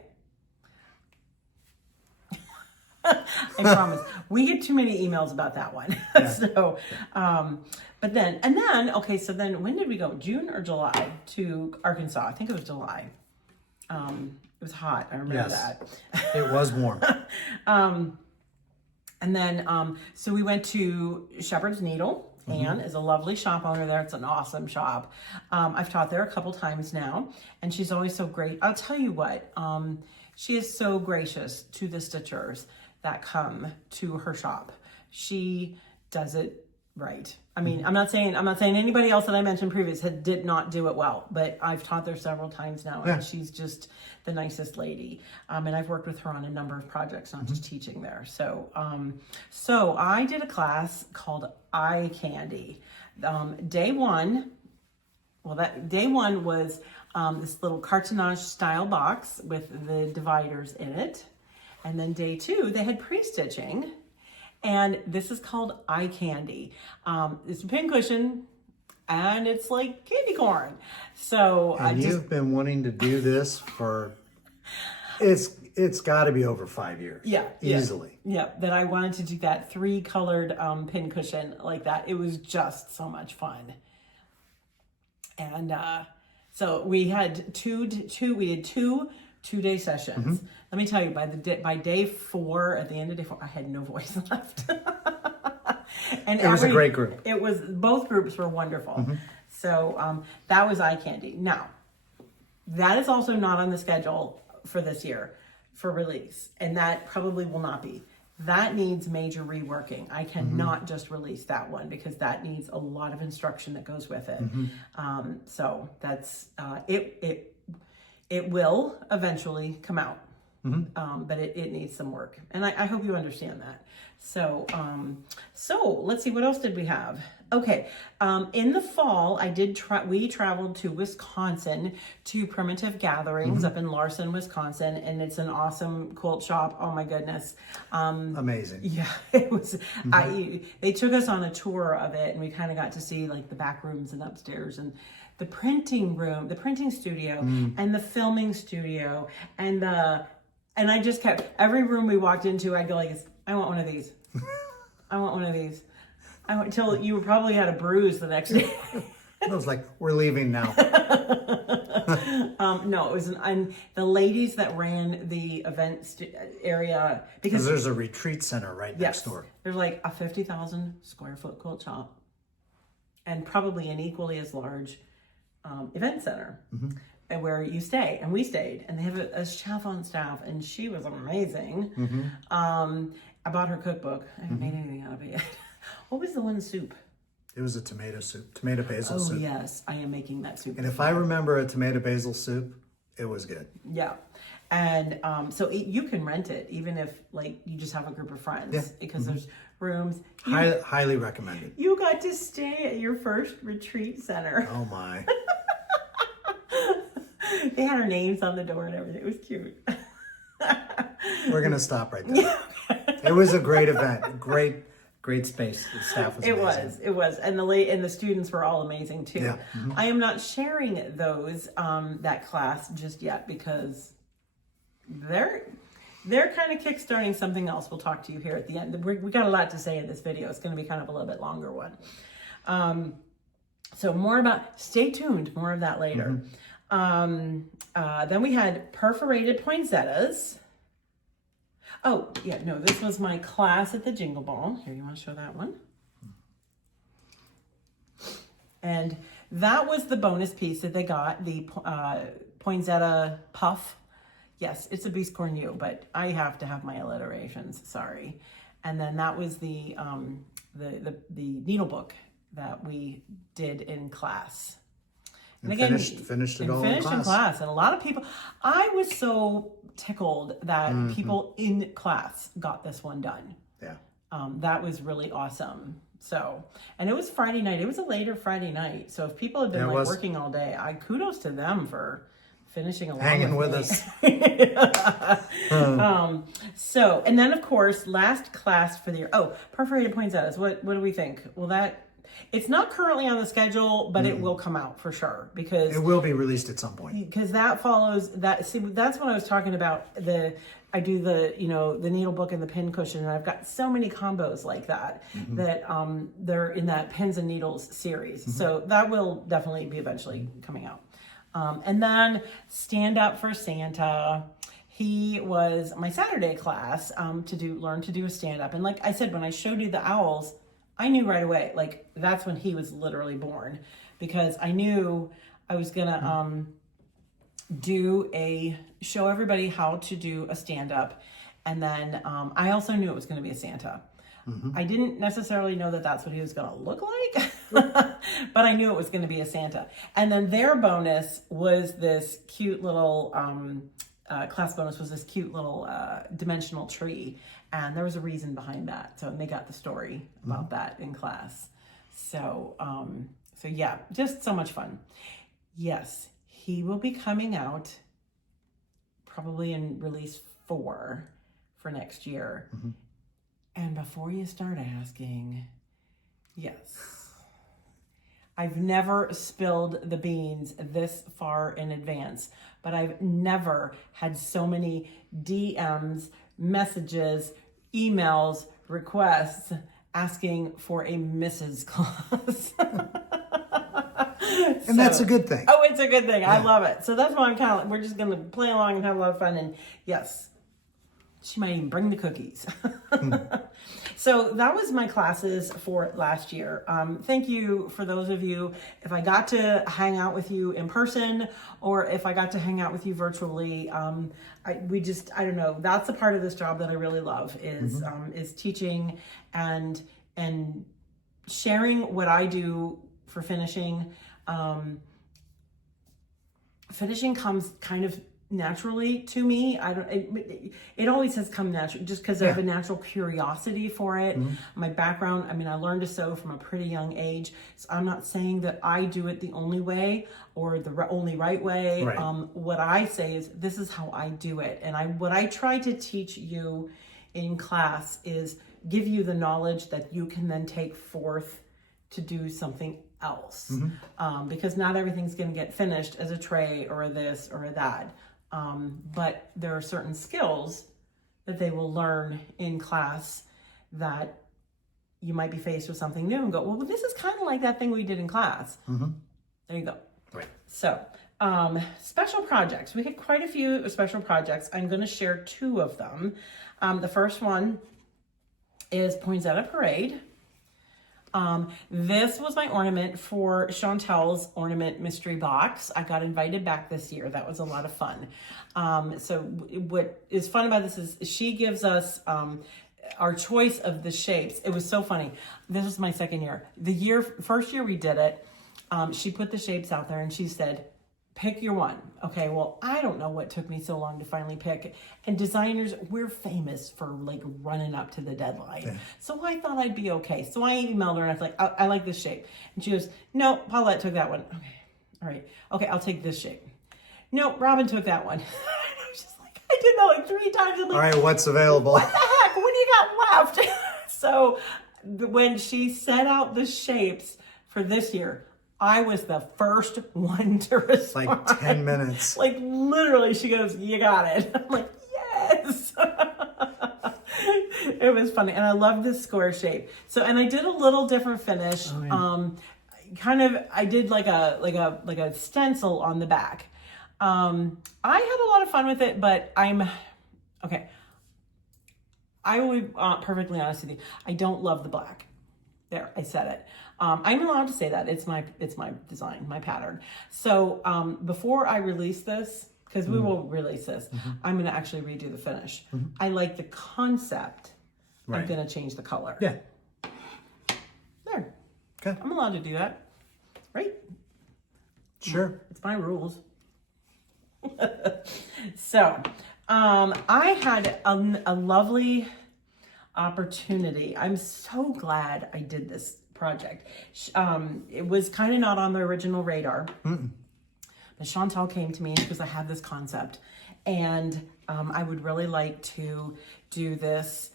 I promise. We get too many emails about that one. Yeah. So, but then, okay, so then when did we go? June or July to Arkansas? I think it was July. It was hot. I remember that. It was warm. And then, so we went to Shepherd's Needle. Anne is a lovely shop owner there. It's an awesome shop. I've taught there a couple times now, and she's always so great. I'll tell you what, she is so gracious to the stitchers that come to her shop. She does it right. I mean, I'm not saying anybody else that I mentioned previously did not do it well, but I've taught there several times now, and she's just the nicest lady. And I've worked with her on a number of projects, not just teaching there. So, so I did a class called Eye Candy. Day one was this little cartonnage style box with the dividers in it. And then day two, they had pre-stitching. And this is called Eye Candy. It's a pincushion, and it's like candy corn. So you've been wanting to do this for, it's got to be over 5 years. Yeah, easily. Yeah, that I wanted to do that 3-colored pincushion like that. It was just so much fun. And so we had two 2-day sessions. Let me tell you, by day 4, at the end of day 4, I had no voice left. And it was a great group. Both groups were wonderful. So that was Eye Candy. Now, that is also not on the schedule for this year for release, and that probably will not be. That needs major reworking. I cannot just release that one because that needs a lot of instruction that goes with it. So that's it will eventually come out. but it needs some work. And I hope you understand that. So, so let's see, what else did we have? Okay. In the fall, we traveled to Wisconsin to Primitive Gatherings up in Larson, Wisconsin. And it's an awesome quilt shop. Oh my goodness. Amazing. Yeah, it was, they took us on a tour of it, and we kind of got to see like the back rooms and upstairs and the printing room, the printing studio and the filming studio and I just kept, every room we walked into, I'd go like, I want one of these. I want one of these. Until you probably had a bruise the next day. I was like, we're leaving now. No, it was and the ladies that ran the event area, because there's a retreat center right next door. There's like a 50,000 square foot quilt shop and probably an equally as large event center where you stay, and we stayed, and they have a chef on staff, and she was amazing. I bought her cookbook. I haven't made anything out of it yet. What was the one soup? It was a tomato soup, tomato basil soup. Oh yes, I am making that soup. And if I remember a tomato basil soup, it was good. Yeah, and so you can rent it even if like you just have a group of friends, because there's rooms. Highly recommended. You got to stay at your first retreat center. Oh my. They had our names on the door and everything. It was cute. We're gonna stop right there. It was a great event. Great space. The staff was amazing. It was. And the students were all amazing too. Yeah. I am not sharing those, that class just yet, because they're kind of kickstarting something else. We'll talk to you here at the end. We got a lot to say in this video. It's going to be kind of a little bit longer one. So stay tuned, more of that later. Then we had perforated poinsettias. Oh, yeah, no, this was my class at the Jingle Ball. Here, you want to show that one? And that was the bonus piece that they got, the poinsettia puff. Yes, it's a Beast Cornu, but I have to have my alliterations, sorry. And then that was the needle book that we did in class. And again, finished it all in class. And a lot of people, I was so tickled that people in class got this one done. Yeah. That was really awesome. So, and it was Friday night. It was a later Friday night. So if people have been working all day, kudos to them for finishing along hanging with us. So, and then of course, last class for the year. Oh, perforated poinsettias. What do we think? Well, it's not currently on the schedule, but it will come out for sure, because it will be released at some point. Because that follows that. See, that's what I was talking about. I do the needle book and the pin cushion, and I've got so many combos like that that they're in that pins and needles series. So that will definitely be eventually coming out. And then Stand Up for Santa. He was my Saturday class to learn to do a stand up, and like I said, when I showed you the owls, I knew right away, like that's when he was literally born, because I knew I was gonna show everybody how to do a stand-up, and then I also knew it was gonna be a Santa. I didn't necessarily know that that's what he was gonna look like, but I knew it was gonna be a Santa. And then their bonus was this cute little, class bonus was this cute little dimensional tree. And there was a reason behind that. So they got the story about that in class. So, so yeah, just so much fun. Yes, he will be coming out probably in release 4 for next year. And before you start asking, yes, I've never spilled the beans this far in advance, but I've never had so many DMs, messages, emails, requests asking for a Mrs. Claus. And that's a good thing. Oh, it's a good thing. Yeah. I love it. So that's why we're just going to play along and have a lot of fun. And yes, she might even bring the cookies. So that was my classes for last year. Thank you for those of you, if I got to hang out with you in person or if I got to hang out with you virtually. I don't know. That's a part of this job that I really love is teaching and sharing what I do for finishing. Finishing comes kind of naturally to me. It always has come naturally just because I have a natural curiosity for it. My background, I mean, I learned to sew from a pretty young age. So I'm not saying that I do it the only way or the only right way. Right. What I say is this is how I do it. And what I try to teach you in class is give you the knowledge that you can then take forth to do something else. Because not everything's going to get finished as a tray or a this or a that. But there are certain skills that they will learn in class that you might be faced with something new and go, well, this is kind of like that thing we did in class. There you go. Right. So, special projects. We had quite a few special projects. I'm going to share 2 of them. The first one is Poinsettia Parade. This was my ornament for Chantel's ornament mystery box. I got invited back this year. That was a lot of fun. So what is fun about this is she gives us our choice of the shapes. It was so funny. This was my second year. First year we did it, she put the shapes out there and she said, pick your one. Okay, well, I don't know what took me so long to finally pick. And designers, we're famous for like running up to the deadline. Yeah. So I thought I'd be okay. So I emailed her and I was like, I like this shape. And she goes, no, Paulette took that one. Okay, all right. Okay, I'll take this shape. No, Robin took that one. I was just like, I did that like 3 times. I'm like, all right, what's available? What the heck? What do you got left? So when she set out the shapes for this year, I was the first one to respond. Like 10 minutes. Like literally, she goes, you got it. I'm like, yes. It was funny. And I love this square shape. So, and I did a little different finish. Oh, yeah. I did like a stencil on the back. I had a lot of fun with it, but okay. I will be perfectly honest with you. I don't love the black. There, I said it. I'm allowed to say that. It's my design, my pattern. So before I release this, because we will release this, I'm going to actually redo the finish. I like the concept. Right. I'm going to change the color. Yeah. There. Okay. I'm allowed to do that. Right? Sure. It's my rules. So I had a lovely opportunity. I'm so glad I did this project. It was kind of not on the original radar. But Chantal came to me because I had this concept and I would really like to do this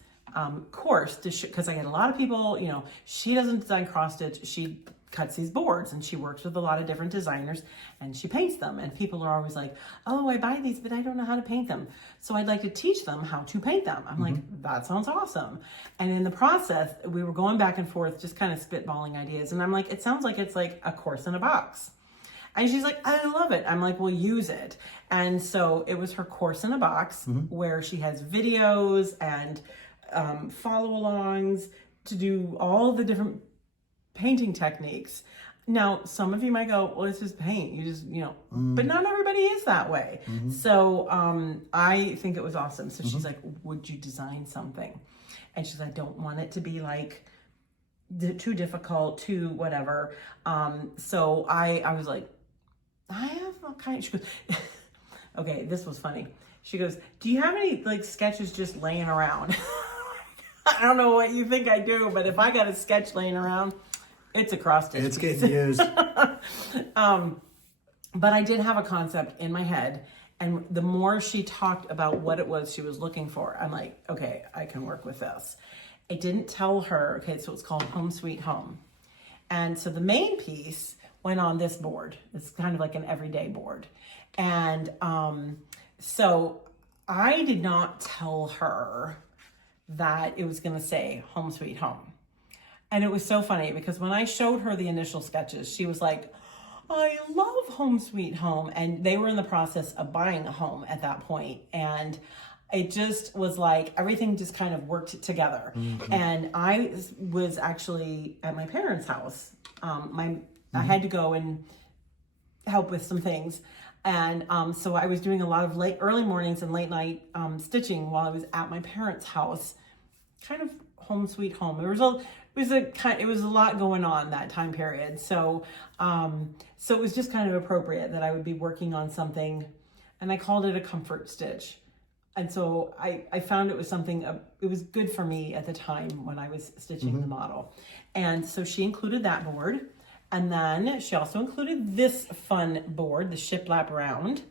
course because I get a lot of people, you know, she doesn't design cross stitch. She cuts these boards and she works with a lot of different designers and she paints them. And people are always like, oh, I buy these, but I don't know how to paint them. So I'd like to teach them how to paint them. I'm like, that sounds awesome. And in the process, we were going back and forth, just kind of spitballing ideas. And I'm like, it sounds like it's like a course in a box. And she's like, I love it. I'm like, well, use it. And so it was her course in a box where she has videos and follow-alongs to do all the different painting techniques. Now, some of you might go, well, it's just paint. You just, you know, but not everybody is that way. So I think it was awesome. So she's like, would you design something? And she's like, I don't want it to be like too difficult, too whatever. So I was like, I have all kinds. She goes, okay, this was funny. She goes, do you have any like sketches just laying around? I don't know what you think I do, but if I got a sketch laying around, it's a cross stitch. It's getting used. But I did have a concept in my head. And the more she talked about what it was she was looking for, I'm like, okay, I can work with this. I didn't tell her, okay, so it's called Home Sweet Home. And so the main piece went on this board. It's kind of like an everyday board. And so I did not tell her that it was going to say Home Sweet Home. And it was so funny because when I showed her the initial sketches, she was like, I love Home Sweet Home. And they were in the process of buying a home at that point. And it just was like everything just kind of worked together. And I was actually at my parents' house. I had to go and help with some things. And so I was doing a lot of early mornings and late night stitching while I was at my parents' house, kind of home sweet home. It was a lot going on that time period. So it was just kind of appropriate that I would be working on something and I called it a comfort stitch. And so I found it was something, it was good for me at the time when I was stitching the model. And so she included that board. And then she also included this fun board, the shiplap round.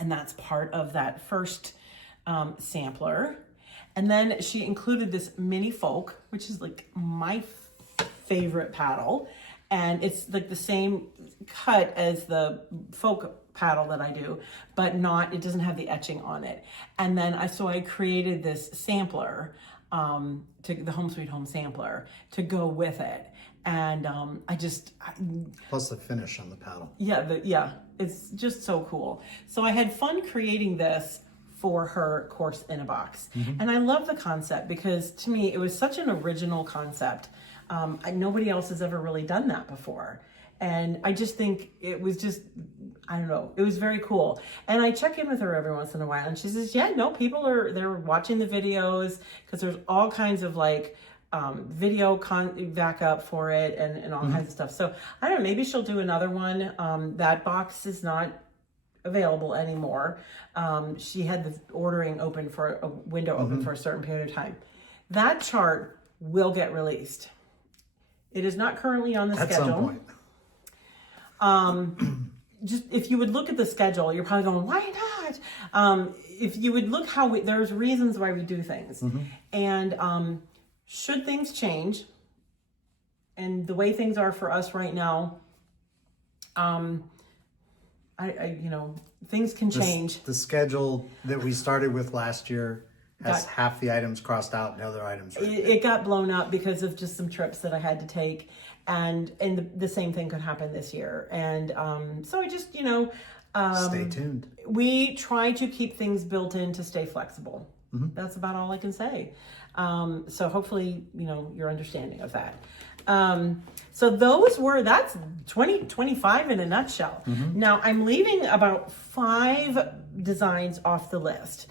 And that's part of that first sampler. And then she included this mini folk, which is like my favorite paddle. And it's like the same cut as the folk paddle that I do, but it doesn't have the etching on it. And then I created this sampler, the Home Sweet Home sampler, to go with it. And plus the finish on the paddle. Yeah, it's just so cool. So I had fun creating this for her course in a box. And I love the concept because to me, it was such an original concept. Nobody else has ever really done that before. And I just think it was I don't know, it was very cool. And I check in with her every once in a while and she says, yeah, no, they're watching the videos because there's all kinds of like video backup for it and all kinds of stuff. So I don't know, maybe she'll do another one. That box is not available anymore. She had the ordering open for a window open for a certain period of time. That chart will get released. It is not currently on the schedule. At some point. Just if you would look at the schedule, you're probably going, why not? If you would look there's reasons why we do things. And should things change, and the way things are for us right now, things can change. The schedule that we started with last year has half the items crossed out and other items. It got blown up because of just some trips that I had to take. And the same thing could happen this year. And so I just, stay tuned. We try to keep things built in to stay flexible. That's about all I can say. So hopefully, you're understanding of that. So that's 2025 in a nutshell. Now I'm leaving about 5 designs off the list.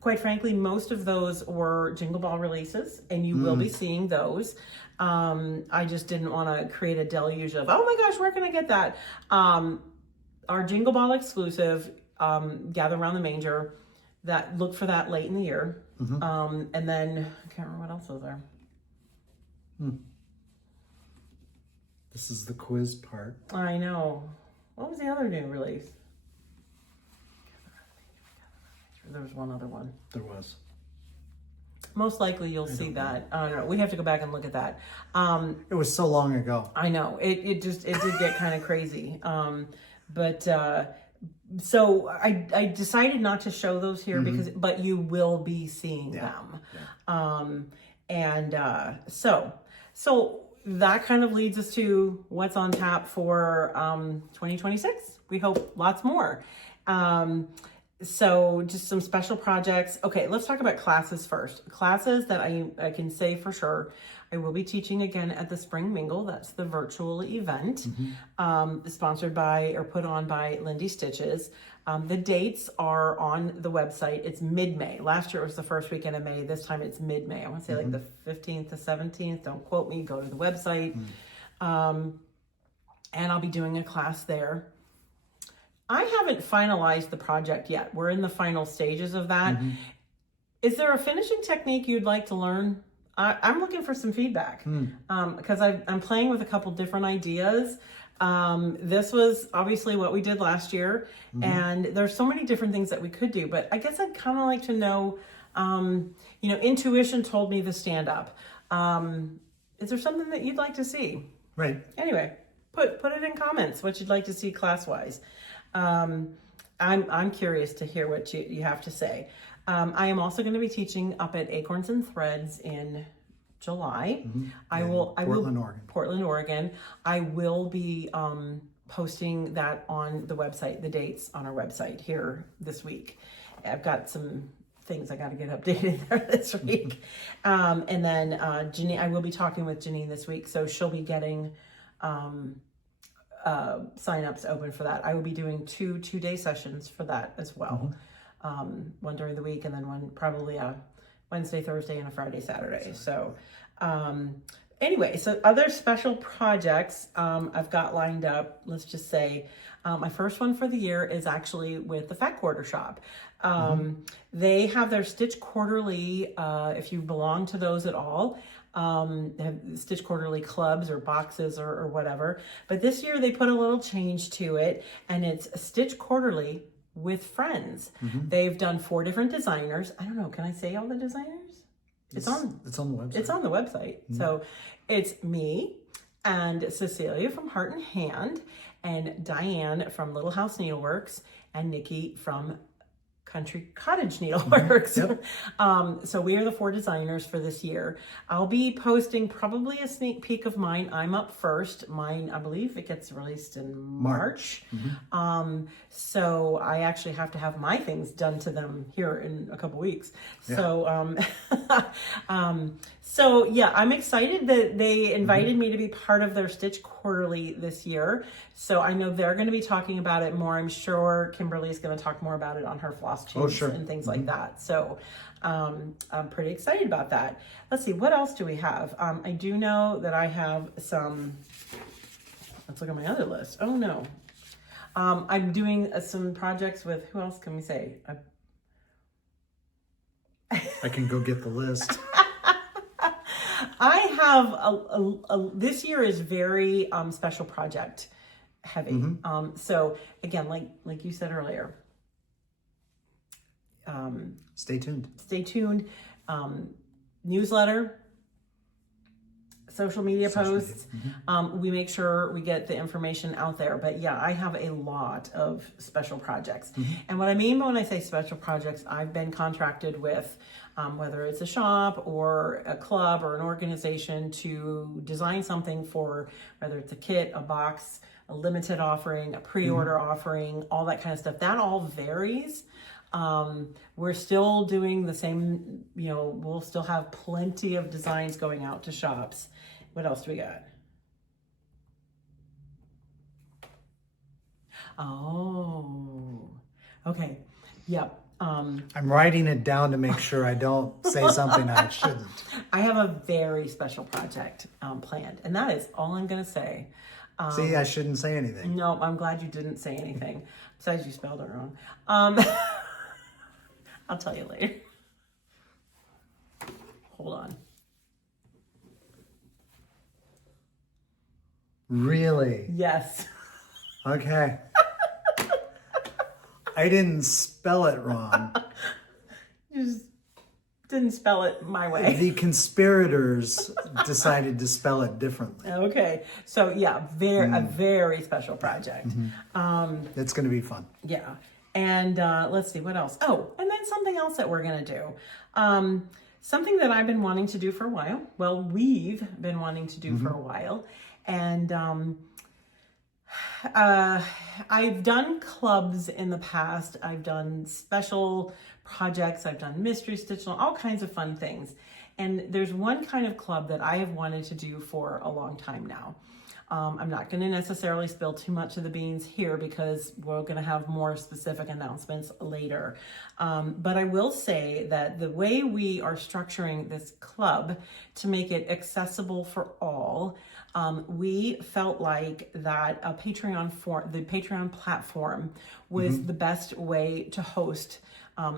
Quite frankly, most of those were Jingle Ball releases, and you will be seeing those. I just didn't want to create a deluge of, oh my gosh, where can I get that? Our Jingle Ball exclusive, Gather Around the Manger, look for that late in the year. And then, I can't remember what else was there. This is the quiz part. I know. What was the other new release? There was one other one. There was. Most likely you'll see that. I don't know. We have to go back and look at that. It was so long ago. I know. It did get kind of crazy. So I decided not to show those here but you will be seeing them. Yeah. So that kind of leads us to what's on tap for 2026. We hope lots more. So just some special projects. Okay, let's talk about classes first. Classes that I can say for sure. I will be teaching again at the Spring Mingle. That's the virtual event sponsored by or put on by Lindy Stitches. The dates are on the website. It's mid-May. Last year it was the first weekend of May. This time it's mid-May. I want to say like the 15th to 17th. Don't quote me. Go to the website. And I'll be doing a class there. I haven't finalized the project yet. We're in the final stages of that. Is there a finishing technique you'd like to learn? I'm looking for some feedback because I'm playing with a couple different ideas. This was obviously what we did last year, and there's so many different things that we could do. But I guess I'd kind of like to know, intuition told me the stand up. Is there something that you'd like to see? Right. Anyway, put it in comments what you'd like to see class wise. I'm curious to hear what you have to say. I am also going to be teaching up at Acorns and Threads in July. Portland, Oregon. I will be posting that on the website, the dates on our website here this week. I've got some things I got to get updated there this week. And then Janine, I will be talking with Janine this week, so she'll be getting signups open for that. I will be doing two-day sessions for that as well. One during the week and then one probably a Wednesday, Thursday, and a Friday, Saturday. So, anyway, so other special projects I've got lined up. Let's just say my first one for the year is actually with the Fat Quarter Shop. They have their Stitch Quarterly, if you belong to those at all. They have Stitch Quarterly clubs or boxes or whatever. But this year they put a little change to it, and it's Stitch Quarterly with friends. They've done 4 different designers. I don't know, can I say all the designers? It's on the website. It's on the website. So it's me and Cecilia from Heart and Hand, and Diane from Little House Needleworks, and Nikki from Country Cottage Needleworks. So we are the 4 designers for this year. I'll be posting probably a sneak peek of mine. I'm up first. Mine, I believe it gets released in March. So I actually have to have my things done to them here in a couple weeks. So, so yeah, I'm excited that they invited me to be part of their Stitch Quarterly this year. So I know they're going to be talking about it more. I'm sure Kimberly's going to talk more about it on her Flosstube and things like that. So I'm pretty excited about that. Let's see, what else do we have? I do know that I have some, let's look at my other list. Oh no. I'm doing some projects with, who else can we say? I can go get the list. I have this year is very special project heavy. So again, like you said earlier, stay tuned. Stay tuned. Newsletter, social media posts. We make sure we get the information out there. But yeah, I have a lot of special projects. And what I mean when I say special projects, I've been contracted with whether it's a shop or a club or an organization to design something for, whether it's a kit, a box, a limited offering, a pre-order offering, all that kind of stuff. That all varies. We're still doing the same, we'll still have plenty of designs going out to shops. What else do we got? Oh, okay. Yep. I'm writing it down to make sure I don't say something I shouldn't. I have a very special project planned, and that is all I'm going to say. See, I shouldn't say anything. No, I'm glad you didn't say anything. Besides, you spelled it wrong. I'll tell you later. Hold on. Really? Yes. Okay. I didn't spell it wrong. You just didn't spell it my way. The conspirators decided to spell it differently. Okay. So yeah, a very special project. It's going to be fun. Yeah. And let's see, what else? Oh, and then something else that we're going to do. Something that I've been wanting to do for a while. Well, we've been wanting to do for a while. And I've done clubs in the past. I've done special projects. I've done mystery stitch, all kinds of fun things. And there's one kind of club that I have wanted to do for a long time now. I'm not going to necessarily spill too much of the beans here because we're going to have more specific announcements later. But I will say that the way we are structuring this club to make it accessible for all, we felt like that the Patreon platform was the best way to host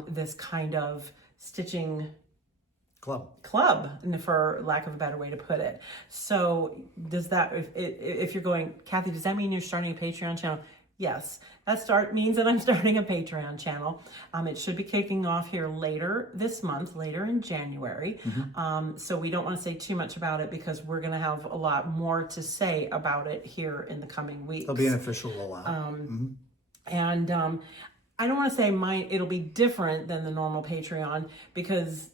this kind of stitching club, for lack of a better way to put it. So does that, if you're going, Cathy, does that mean you're starting a Patreon channel? Yes, that means that I'm starting a Patreon channel. It should be kicking off here later this month, later in January. So we don't want to say too much about it because we're going to have a lot more to say about it here in the coming weeks. There'll be an official rollout. And I don't want to say it'll be different than the normal Patreon because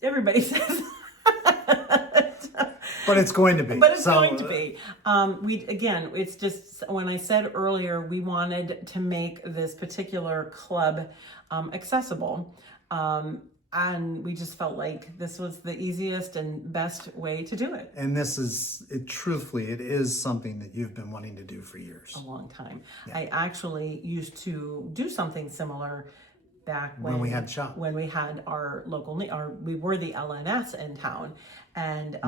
everybody says but it's going to be. But it's going to be. It's just, when I said earlier, we wanted to make this particular club accessible. And we just felt like this was the easiest and best way to do it. And truthfully, it is something that you've been wanting to do for years. A long time. Yeah. I actually used to do something similar back when we had the shop. When we had our local, we were the LNS in town. And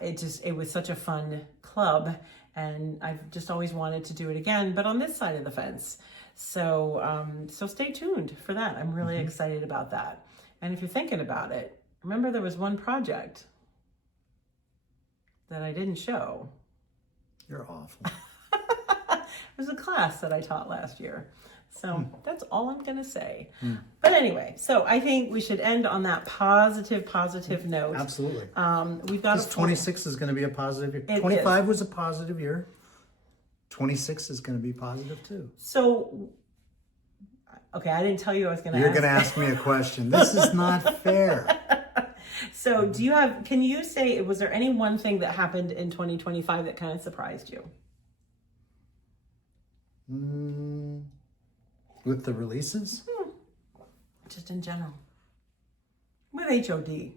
it was such a fun club, and I've just always wanted to do it again, but on this side of the fence. So, so stay tuned for that. I'm really excited about that. And if you're thinking about it, remember there was one project that I didn't show. You're awful. It was a class that I taught last year. So that's all I'm going to say. But anyway, so I think we should end on that positive note. Absolutely. We've got 26 is going to be a positive year. 25 was a positive year. 26 is going to be positive too. So, okay, I didn't tell you I was going to ask. You're going to ask me a question. This is not fair. So can you say, was there any one thing that happened in 2025 that kind of surprised you? With the releases? Just in general. With HOD.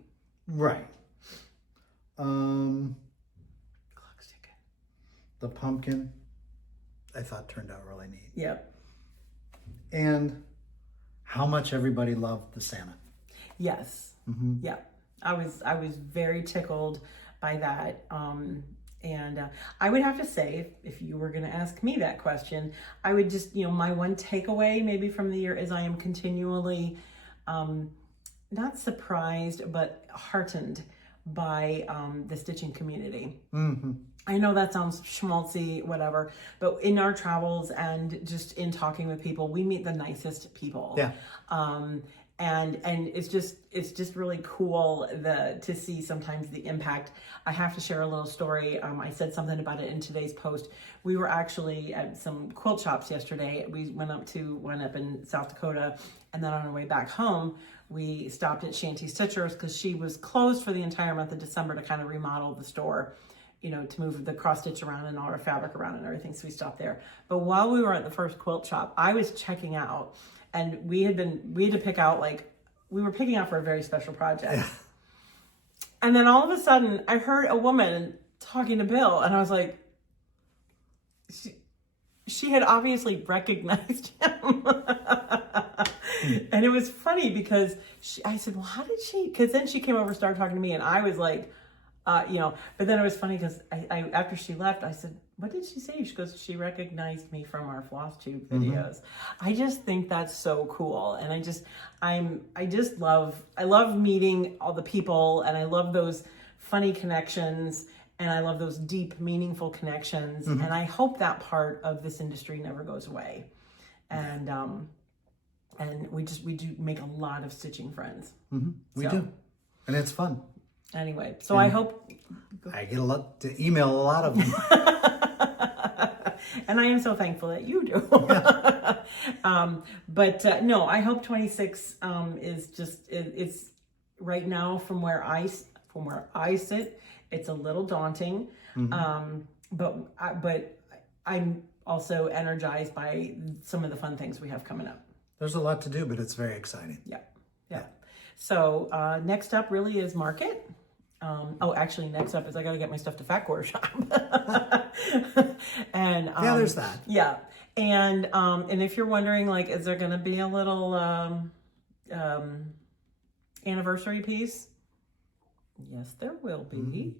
Right. Clock's ticking. The pumpkin, I thought turned out really neat. Yep. And how much everybody loved the Santa. Yes. Yeah. I was very tickled by that. And I would have to say, if you were going to ask me that question, I would just, my one takeaway maybe from the year is I am continually not surprised, but heartened by the stitching community. I know that sounds schmaltzy, whatever, but in our travels and just in talking with people, we meet the nicest people. Yeah. And it's just really cool to see sometimes the impact. I have to share a little story. I said something about it in today's post. We were actually at some quilt shops yesterday. We went up to one up in South Dakota, and then on our way back home, we stopped at Shanty Stitchers because she was closed for the entire month of December to kind of remodel the store, to move the cross stitch around and all our fabric around and everything. So we stopped there. But while we were at the first quilt shop, I was checking out. And we had to pick out, we were picking out for a very special project. Yeah. And then all of a sudden I heard a woman talking to Bill, and I was like, she had obviously recognized him. And it was funny because I said, well, how did she, because then she came over and started talking to me, and I was like, but then it was funny because I after she left, I said, what did she say? She goes, she recognized me from our Flosstube videos. I just think that's so cool. And I love meeting all the people, and I love those funny connections, and I love those deep, meaningful connections. And I hope that part of this industry never goes away. And we do make a lot of stitching friends. We do. And it's fun. Anyway, so I hope I get to email a lot of them. And I am so thankful that you do. No, I hope 26 is just it's right now from where I sit, it's a little daunting. But I'm also energized by some of the fun things we have coming up. There's a lot to do, but it's very exciting. Yeah. So next up really is market. Actually, next up is I got to get my stuff to Fat Quarter Shop. And there's that. Yeah, and if you're wondering, is there going to be a little anniversary piece? Yes, there will be,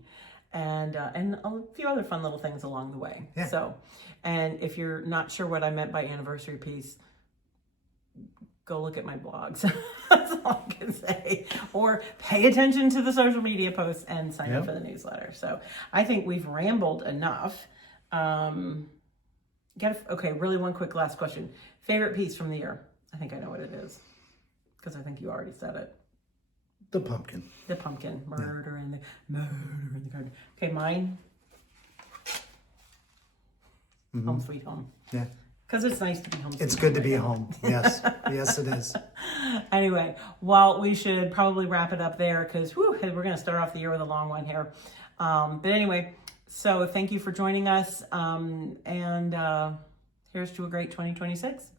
and a few other fun little things along the way. Yeah. So, and if you're not sure what I meant by anniversary piece, go look at my blogs. That's all I can say. Or pay attention to the social media posts and sign up for the newsletter. So I think we've rambled enough. Really one quick last question. Favorite piece from the year? I think I know what it is, because I think you already said it. The pumpkin. The pumpkin. Murder in the garden. Okay, mine. Home Sweet Home. Yeah. Because it's nice to be home. It's good to be home. Yes. Yes, it is. Anyway, well, we should probably wrap it up there because we're going to start off the year with a long one here. But anyway, so thank you for joining us. And here's to a great 2026.